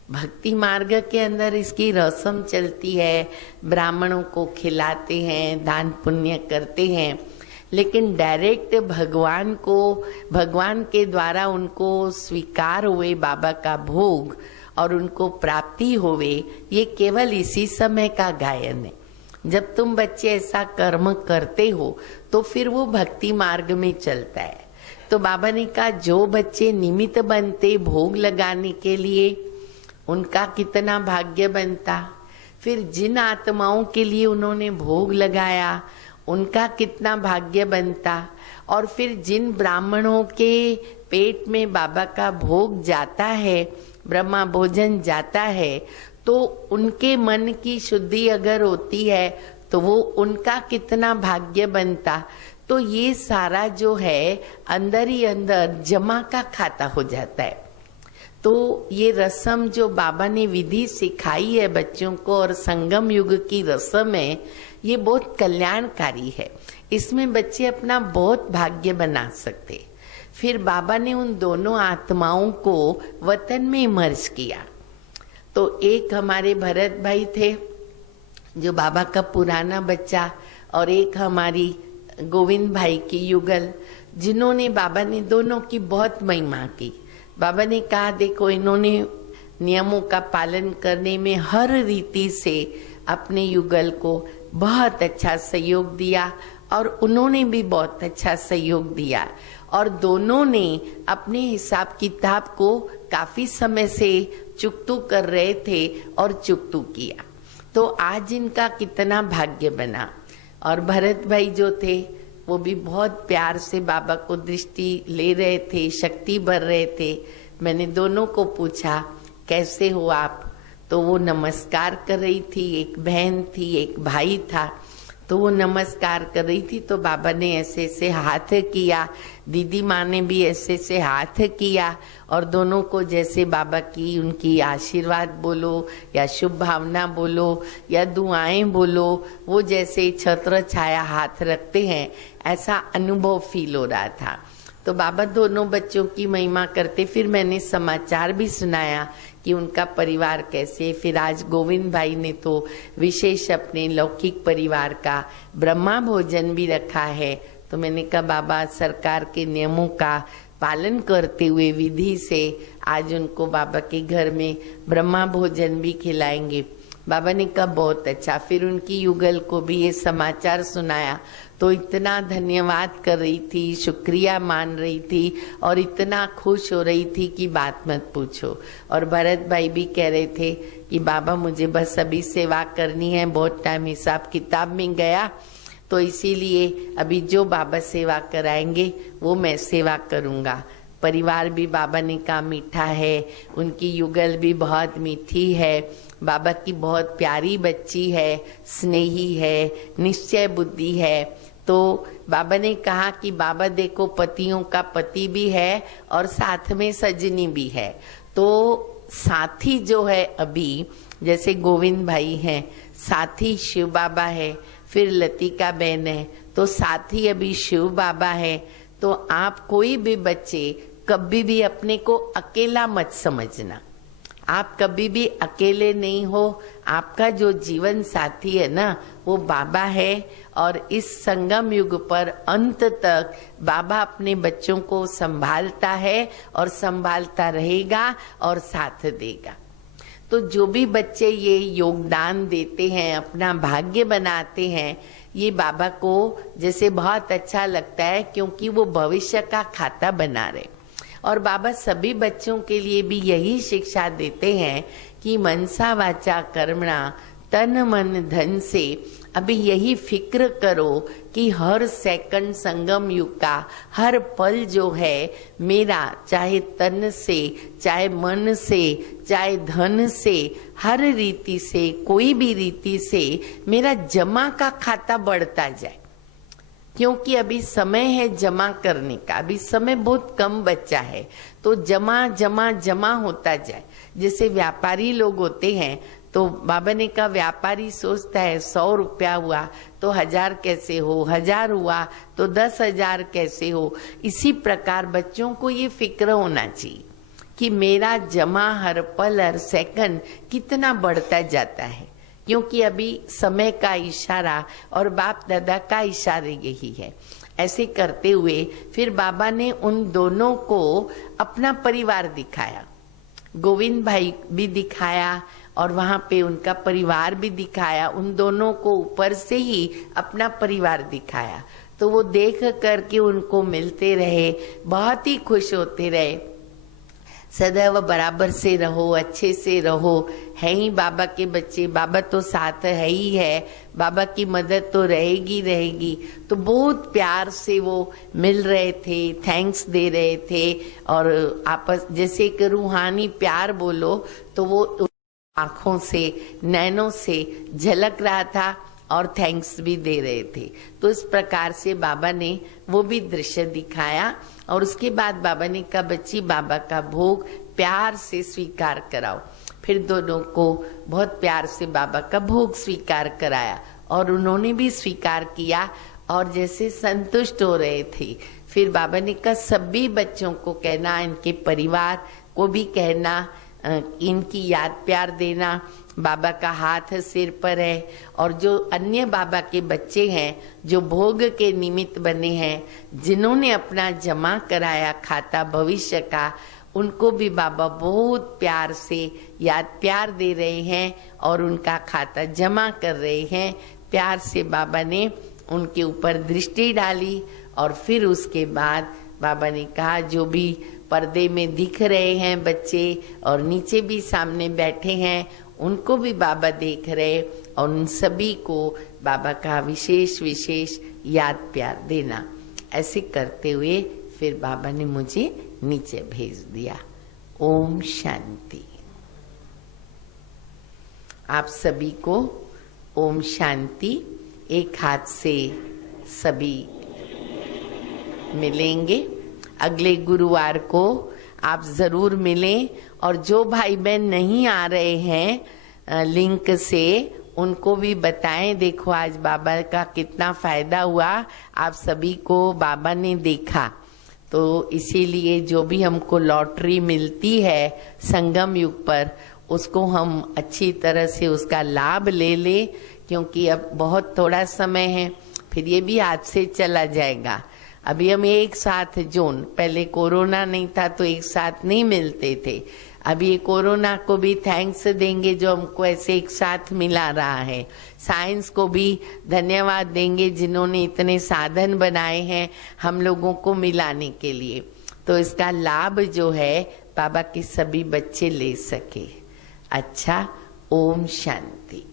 भक्ति मार्ग के अंदर इसकी रस्म चलती है, ब्राह्मणों को खिलाते हैं, दान पुण्य करते हैं, लेकिन डायरेक्ट भगवान के द्वारा उनको स्वीकार हुए बाबा का भोग और उनको प्राप्ति होवे, ये केवल इसी समय का गायन है। जब तुम बच्चे ऐसा कर्म करते हो तो फिर वो भक्ति मार्ग में चलता है। तो बाबा ने कहा जो बच्चे निमित्त बनते भोग लगाने के लिए उनका कितना भाग्य बनता, फिर जिन आत्माओं के लिए उन्होंने भोग लगाया उनका कितना भाग्य बनता, और फिर जिन ब्राह्मणों के पेट में बाबा का भोग जाता है, ब्रह्मा भोजन जाता है, तो उनके मन की शुद्धि अगर होती है तो वो उनका कितना भाग्य बनता। तो ये सारा जो है अंदर ही अंदर जमा का खाता हो जाता है। तो ये रस्म जो बाबा ने विधि सिखाई है बच्चों को, और संगम युग की रस्म है, ये बहुत कल्याणकारी है। इसमें बच्चे अपना बहुत भाग्य बना सकते। फिर बाबा ने उन दोनों आत्माओं को वतन में मर्ज किया। तो एक हमारे भरत भाई थे जो बाबा का पुराना बच्चा, और एक हमारी गोविंद भाई की युगल, जिन्होंने बाबा ने दोनों की बहुत महिमा की। बाबा ने कहा देखो इन्होंने नियमों का पालन करने में हर रीति से अपने युगल को बहुत अच्छा सहयोग दिया और उन्होंने भी बहुत अच्छा सहयोग दिया, और दोनों ने अपने हिसाब किताब को काफी समय से चुकतू कर रहे थे और चुकतू किया। तो आज इनका कितना भाग्य बना। और भरत भाई जो थे वो भी बहुत प्यार से बाबा को दृष्टि ले रहे थे, शक्ति भर रहे थे। मैंने दोनों को पूछा कैसे हो आप, तो वो नमस्कार कर रही थी। एक बहन थी, एक भाई था, तो वो नमस्कार कर रही थी, तो बाबा ने ऐसे ऐसे हाथ किया, दीदी माँ ने भी ऐसे ऐसे हाथ किया, और दोनों को जैसे बाबा की उनकी आशीर्वाद बोलो या शुभ भावना बोलो या दुआएं बोलो, वो जैसे छत्र छाया हाथ रखते हैं ऐसा अनुभव फील हो रहा था। तो बाबा दोनों बच्चों की महिमा करते। फिर मैंने समाचार भी सुनाया कि उनका परिवार कैसे। फिर आज गोविंद भाई ने तो विशेष अपने लौकिक परिवार का ब्रह्मा भोजन भी रखा है। तो मैंने कहा बाबा सरकार के नियमों का पालन करते हुए विधि से आज उनको बाबा के घर में ब्रह्मा भोजन भी खिलाएंगे। बाबा ने कहा बहुत अच्छा। फिर उनकी युगल को भी ये समाचार सुनाया तो इतना धन्यवाद कर रही थी, शुक्रिया मान रही थी और इतना खुश हो रही थी कि बात मत पूछो। और भरत भाई भी कह रहे थे कि बाबा मुझे बस अभी सेवा करनी है, बहुत टाइम हिसाब किताब में गया, तो इसीलिए अभी जो बाबा सेवा कराएंगे वो मैं सेवा करूंगा। परिवार भी बाबा ने कहा मीठा है, उनकी युगल भी बहुत मीठी है, बाबा की बहुत प्यारी बच्ची है, स्नेही है, निश्चय बुद्धि है। तो बाबा ने कहा कि बाबा देखो पतियों का पति भी है और साथ में सजनी भी है। तो साथी जो है अभी जैसे गोविंद भाई हैं, साथी शिव बाबा है, फिर लतिका बहन है, तो साथी अभी शिव बाबा है। तो आप कोई भी बच्चे कभी भी अपने को अकेला मत समझना, आप कभी भी अकेले नहीं हो। आपका जो जीवन साथी है ना वो बाबा है, और इस संगम युग पर अंत तक बाबा अपने बच्चों को संभालता है और संभालता रहेगा और साथ देगा। तो जो भी बच्चे ये योगदान देते हैं, अपना भाग्य बनाते हैं, ये बाबा को जैसे बहुत अच्छा लगता है, क्योंकि वो भविष्य का खाता बना रहे। और बाबा सभी बच्चों के लिए भी यही शिक्षा देते हैं कि मनसा वाचा कर्मणा, तन मन धन से अभी यही फिक्र करो कि हर सेकंड संगम युग का हर पल जो है मेरा, चाहे तन से, चाहे मन से, चाहे धन से, हर रीति से, कोई भी रीति से मेरा जमा का खाता बढ़ता जाए। क्योंकि अभी समय है जमा करने का, अभी समय बहुत कम बचा है, तो जमा जमा जमा होता जाए। जैसे व्यापारी लोग होते हैं, तो बाबा ने कहा व्यापारी सोचता है 100 रुपया हुआ तो 1000 कैसे हो, 1000 हुआ तो 10,000 कैसे हो। इसी प्रकार बच्चों को ये फिक्र होना चाहिए कि मेरा जमा हर पल हर सेकंड कितना बढ़ता जाता है, क्योंकि अभी समय का इशारा और बाप दादा का इशारा यही है। ऐसे करते हुए फिर बाबा ने उन दोनों को अपना परिवार दिखाया, गोविंद भाई भी दिखाया और वहां पे उनका परिवार भी दिखाया। उन दोनों को ऊपर से ही अपना परिवार दिखाया, तो वो देख करके उनको मिलते रहे, बहुत ही खुश होते रहे। सदैव बराबर से रहो, अच्छे से रहो, है ही बाबा के बच्चे, बाबा तो साथ है ही है, बाबा की मदद तो रहेगी रहेगी। तो बहुत प्यार से वो मिल रहे थे, थैंक्स दे रहे थे, और आपस जैसे एक रूहानी प्यार बोलो तो वो आंखों से, नैनों से झलक रहा था और थैंक्स भी दे रहे थे। तो इस प्रकार से बाबा ने वो भी दृश्य दिखाया। और उसके बाद बाबा ने कहा बच्ची बाबा का भोग प्यार से स्वीकार कराओ। फिर दोनों को बहुत प्यार से बाबा का भोग स्वीकार कराया और उन्होंने भी स्वीकार किया और जैसे संतुष्ट हो रहे थे। फिर बाबा ने कहा सभी बच्चों को कहना, इनके परिवार को भी कहना, इनकी याद प्यार देना। बाबा का हाथ सिर पर है और जो अन्य बाबा के बच्चे हैं जो भोग के निमित्त बने हैं, जिन्होंने अपना जमा कराया खाता भविष्य का, उनको भी बाबा बहुत प्यार से याद प्यार दे रहे हैं और उनका खाता जमा कर रहे हैं। प्यार से बाबा ने उनके ऊपर दृष्टि डाली और फिर उसके बाद बाबा ने कहा जो भी पर्दे में दिख रहे हैं बच्चे और नीचे भी सामने बैठे हैं, उनको भी बाबा देख रहे और उन सभी को बाबा का विशेष विशेष याद प्यार देना। ऐसे करते हुए फिर बाबा ने मुझे नीचे भेज दिया। ओम शांति। आप सभी को ओम शांति। एक हाथ से सभी मिलेंगे। अगले गुरुवार को आप जरूर मिलें और जो भाई बहन नहीं आ रहे हैं लिंक से, उनको भी बताएं, देखो आज बाबा का कितना फायदा हुआ, आप सभी को बाबा ने देखा। तो इसीलिए जो भी हमको लॉटरी मिलती है संगम युग पर, उसको हम अच्छी तरह से उसका लाभ ले ले, क्योंकि अब बहुत थोड़ा समय है, फिर ये भी हाथ से चला जाएगा। अभी हम एक साथ जून, पहले कोरोना नहीं था तो एक साथ नहीं मिलते थे, अभी ये कोरोना को भी थैंक्स देंगे जो हमको ऐसे एक साथ मिला रहा है। साइंस को भी धन्यवाद देंगे जिन्होंने इतने साधन बनाए हैं हम लोगों को मिलाने के लिए। तो इसका लाभ जो है बाबा के सभी बच्चे ले सके। अच्छा, ओम शांति।